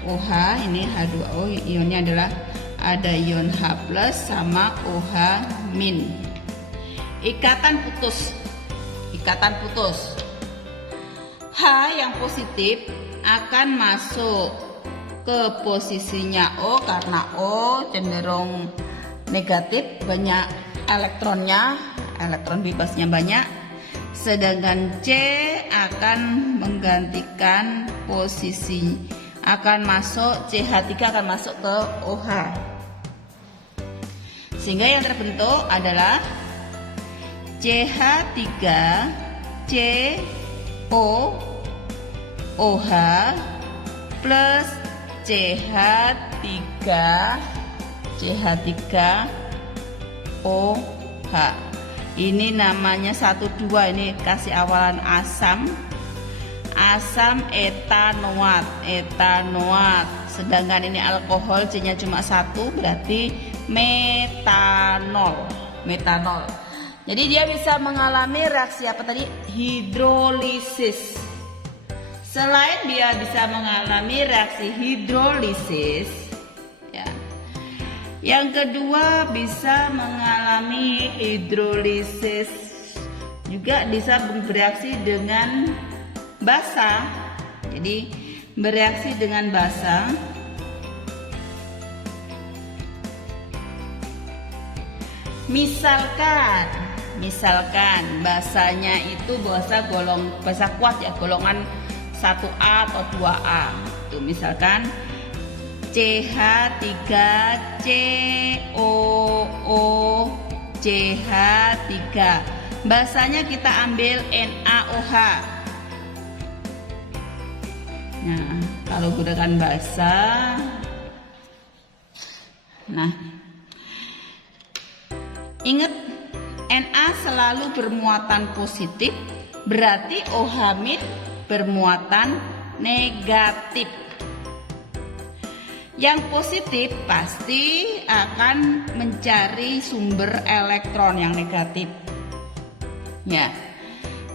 OH. Ini H2O, ionnya adalah ada ion H plus sama OH min. Ikatan putus. H yang positif akan masuk ke posisinya O karena O cenderung negatif, banyak elektronnya, elektron bebasnya banyak. Sedangkan C akan menggantikan posisi, akan masuk, CH3 akan masuk ke OH. Sehingga yang terbentuk adalah CH3COOH plus CH3OH. Ini namanya 12, ini kasih awalan asam etanoat. Sedangkan ini alkohol, C-nya cuma 1, berarti metanol. Jadi dia bisa mengalami reaksi apa tadi? Hidrolisis. Selain dia bisa mengalami reaksi hidrolisis, ya, yang kedua bisa mengalami hidrolisis juga bisa bereaksi dengan basa. Jadi bereaksi dengan basa. Misalkan basanya itu bahasa kuat ya, golongan 1A atau 2A. Tuh misalkan CH3COO CH3. Basanya kita ambil NaOH. Nah, kalau gunakan basa, nah, ingat Na selalu bermuatan positif, berarti OH- bermuatan negatif. Yang positif pasti akan mencari sumber elektron yang negatif. Ya,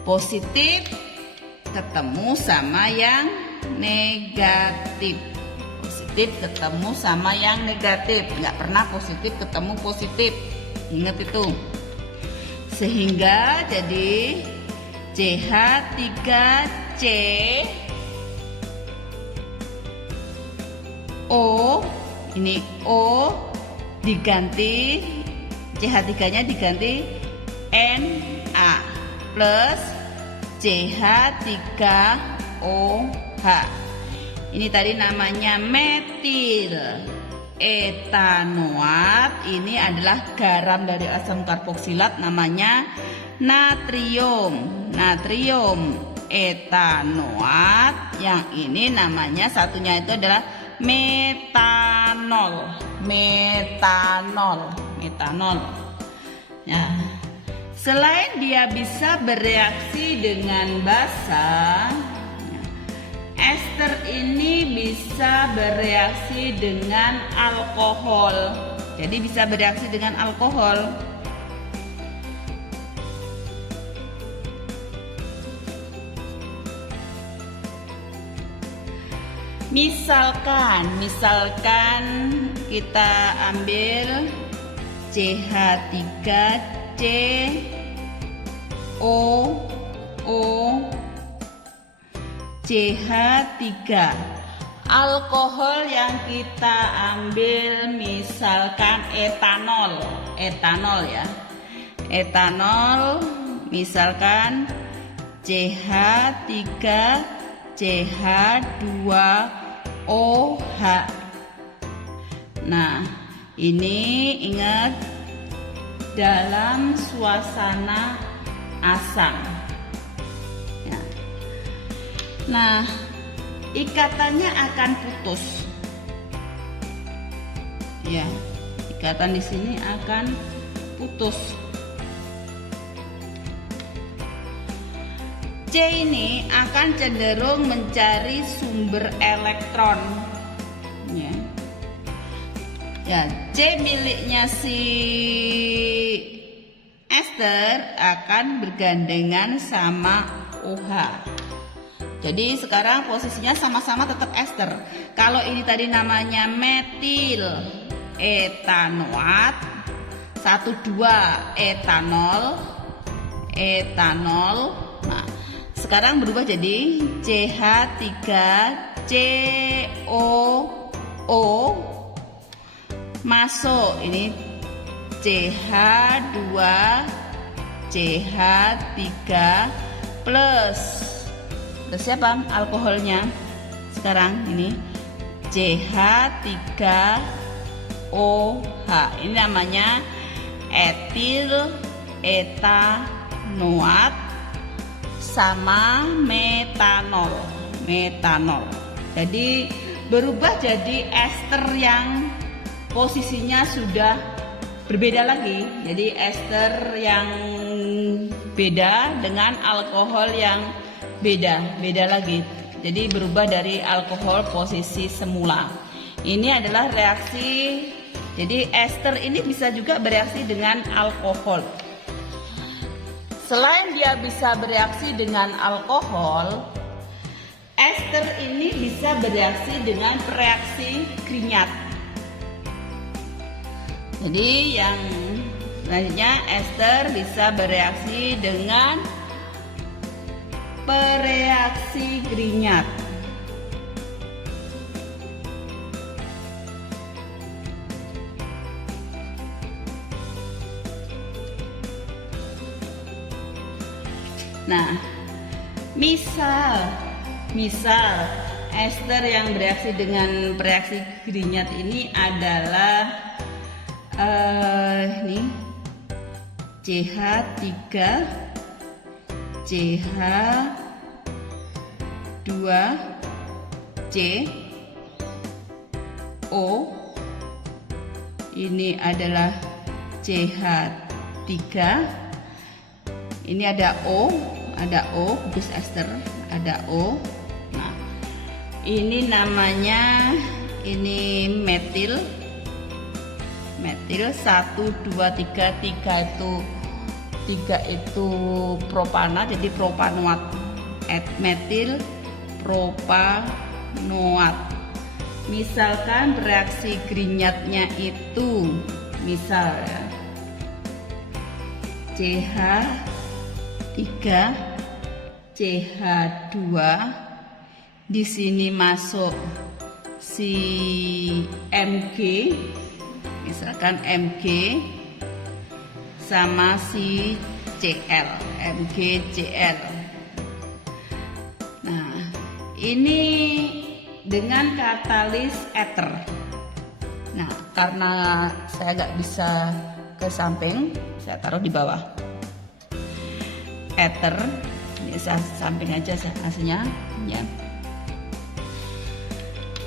positif ketemu sama yang negatif. Positif ketemu sama yang negatif. Nggak pernah positif ketemu positif. Ingat itu. Sehingga jadi CH3C O, ini O diganti, CH3-nya diganti Na plus CH3OH. Ini tadi namanya metil etanoat. Ini adalah garam dari asam karboksilat, namanya natrium. Natrium etanoat. Yang ini namanya satunya itu adalah metanol. Metanol. Ya. Selain dia bisa bereaksi dengan basa, ester ini bisa bereaksi dengan alkohol. Jadi bisa bereaksi dengan alkohol. Misalkan kita ambil CH3COO CH3. Alkohol yang kita ambil misalkan etanol ya. Etanol misalkan CH3CH2OH. Nah, ini ingat dalam suasana asam. Ya. Nah, ikatannya akan putus. Ya, ikatan di sini akan putus. C ini akan cenderung mencari sumber elektron. Ya, C miliknya si ester akan bergandengan sama OH. Jadi sekarang posisinya sama-sama tetap ester. Kalau ini tadi namanya metil etanoat, 1,2 etanol. Nah, sekarang berubah jadi CH3COO masuk ini CH2CH3 plus siapa alkoholnya sekarang ini CH3OH. Ini namanya etil etanoat sama metanol. Jadi berubah jadi ester yang posisinya sudah berbeda lagi. Jadi ester yang beda dengan alkohol yang beda lagi. Jadi berubah dari alkohol posisi semula. Ini adalah reaksi. Jadi ester ini bisa juga bereaksi dengan alkohol. Selain dia bisa bereaksi dengan alkohol, ester ini bisa bereaksi dengan reaksi Grignard. Jadi yang selanjutnya ester bisa bereaksi dengan bereaksi Grignard. Nah, misal ester yang bereaksi dengan bereaksi Grignard ini adalah ini CH3 CH2C O, ini adalah CH3, ini ada O gugus ester, ada O. Nah, ini namanya ini metil 1 2 3 itu propana, jadi propanoat. Metil propanoat. Misalkan reaksi grignardnya itu misal ya CH3 CH2, di sini masuk si Mg, misalkan Mg sama si Cl, MgCl. Nah, ini dengan katalis ether. Nah, karena saya nggak bisa ke samping, saya taruh di bawah. Ether, ini saya samping aja hasilnya. Ya.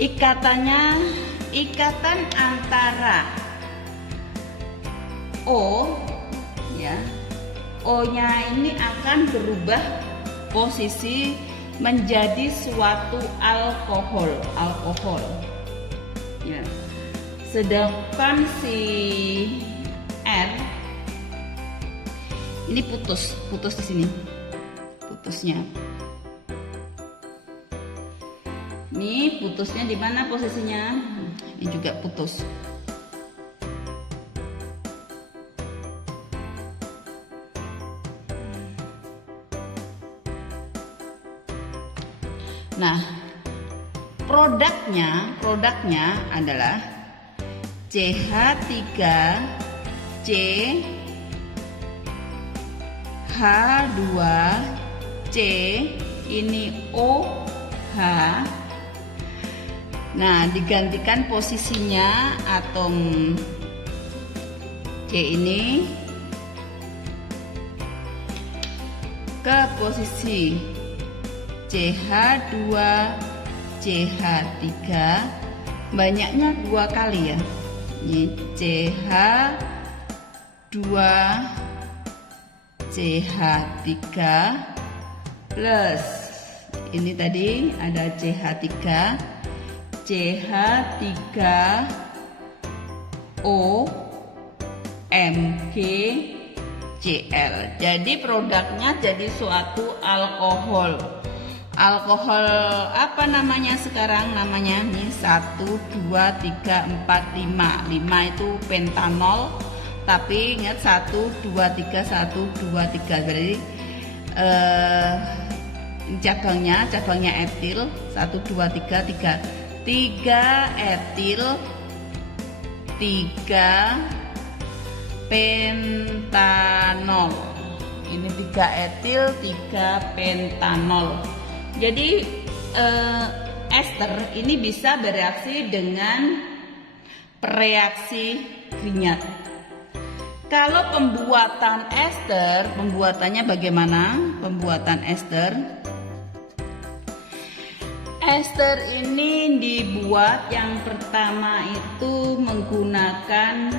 Ikatan antara O, ya, O-nya ini akan berubah posisi menjadi suatu alkohol. Ya. Sedangkan si R ini putus di sini, putusnya. Ini putusnya di mana posisinya? Ini juga putus. Nah, produknya adalah CH3C H2C, ini OH. Nah, digantikan posisinya atom C ini ke posisi CH2 CH3, banyaknya 2 kali ya. Ini CH2 CH3 plus ini tadi ada CH3 CH3O MgCl. Jadi produknya jadi suatu alkohol. Alkohol apa namanya sekarang? Namanya nih 1 2 3 4 5. 5 itu pentanol. Tapi ingat 1 2 3 1 2 3. Berarti cabangnya etil 1 2 3 etil 3 pentanol. Ini 3 etil 3 pentanol. Jadi ester ini bisa bereaksi dengan reaksi Grignard. Kalau pembuatan ester, pembuatannya bagaimana? Pembuatan ester. Ester ini dibuat yang pertama itu menggunakan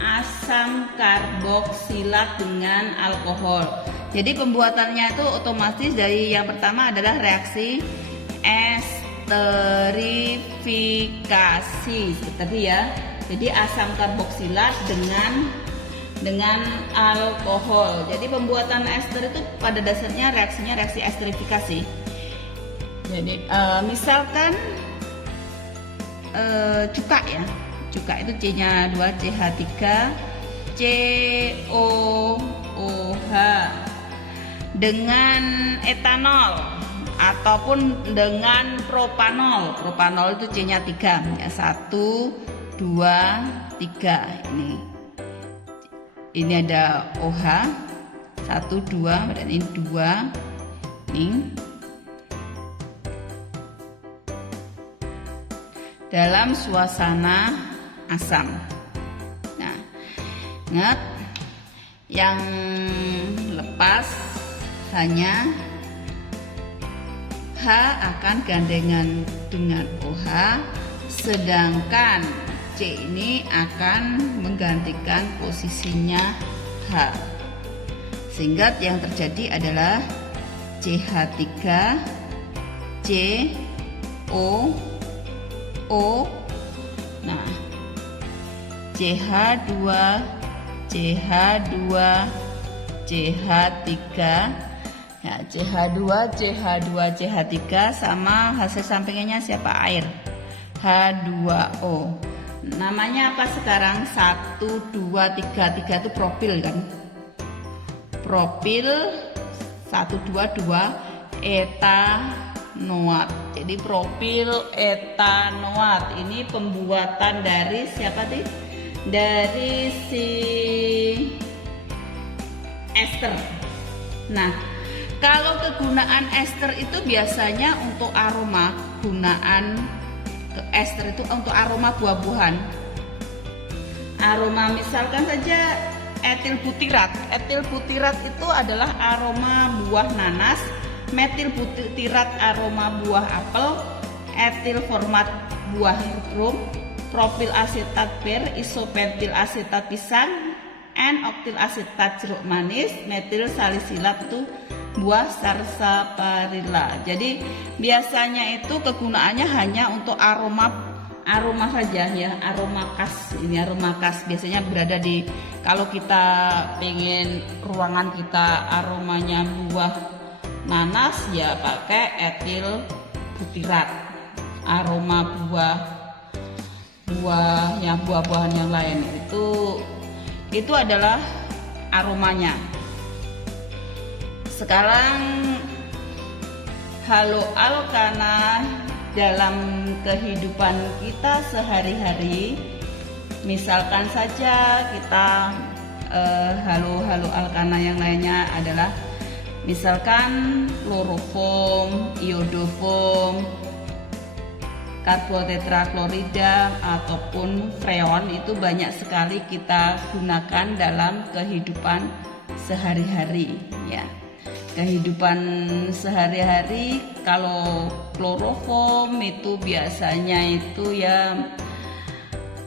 asam karboksilat dengan alkohol. Jadi pembuatannya itu otomatis dari yang pertama adalah reaksi esterifikasi seperti ya. Jadi asam karboksilat dengan alkohol. Jadi pembuatan ester itu pada dasarnya reaksinya reaksi esterifikasi. Jadi misalkan cuka ya. Cuka itu C-nya 2 CH3 COOH dengan etanol ataupun dengan propanol. Propanol itu C-nya 3 ya, 1 2 3 ini ada OH 1 2, berarti ini 2 ini dalam suasana asam. Nah, ingat yang lepas hanya H akan gandengan dengan OH, sedangkan C ini akan menggantikan posisinya H, sehingga yang terjadi adalah CH3 CO O. Nah, CH2, CH2, CH3. Ya, CH2, CH2, CH3 sama hasil sampingannya siapa? Air. H2O. Namanya apa sekarang? 1, 2, 3. 3 itu propil kan? Propil 1, 2, 2 etanoat. Jadi propil etanoat ini pembuatan dari siapa sih? Dari si ester. Nah, kalau kegunaan ester itu biasanya untuk aroma, gunaan ester itu untuk aroma buah-buahan. Aroma misalkan saja etil butirat. Etil butirat itu adalah aroma buah nanas, metil butirat aroma buah apel, etil format buah rum, propil asetat ber, isopentil asetat pisang, N-oktil asetat jeruk manis, metil salisilat itu buah sarsaparilla. Jadi biasanya itu kegunaannya hanya untuk aroma saja ya, aroma khas. Ini aroma khas biasanya berada di, kalau kita pengen ruangan kita aromanya buah nanas ya pakai etil butirat. Aroma buah-buahan yang lain itu adalah aromanya. Sekarang haloalkana dalam kehidupan kita sehari-hari, misalkan saja kita haloalkana yang lainnya adalah misalkan kloroform, iodoform, karbotetraklorida ataupun freon itu banyak sekali kita gunakan dalam kehidupan sehari-hari ya. Kehidupan sehari-hari kalau kloroform itu biasanya itu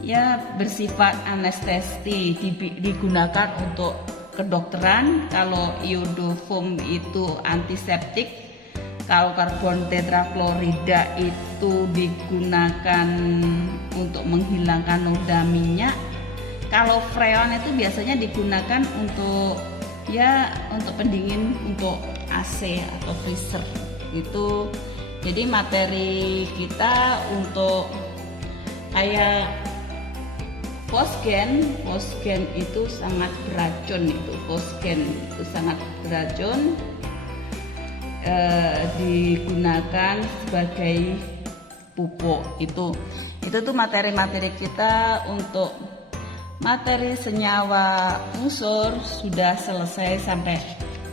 ya bersifat anestesi, digunakan untuk kedokteran. Kalau iodoform itu antiseptik. Kalau karbon tetraklorida itu digunakan untuk menghilangkan noda minyak. Kalau freon itu biasanya digunakan untuk pendingin, untuk AC atau freezer itu. Jadi materi kita untuk kayak fosgen itu sangat beracun, digunakan sebagai pupuk. Itu tuh materi-materi kita untuk materi senyawa unsur sudah selesai sampai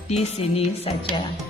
di sini saja.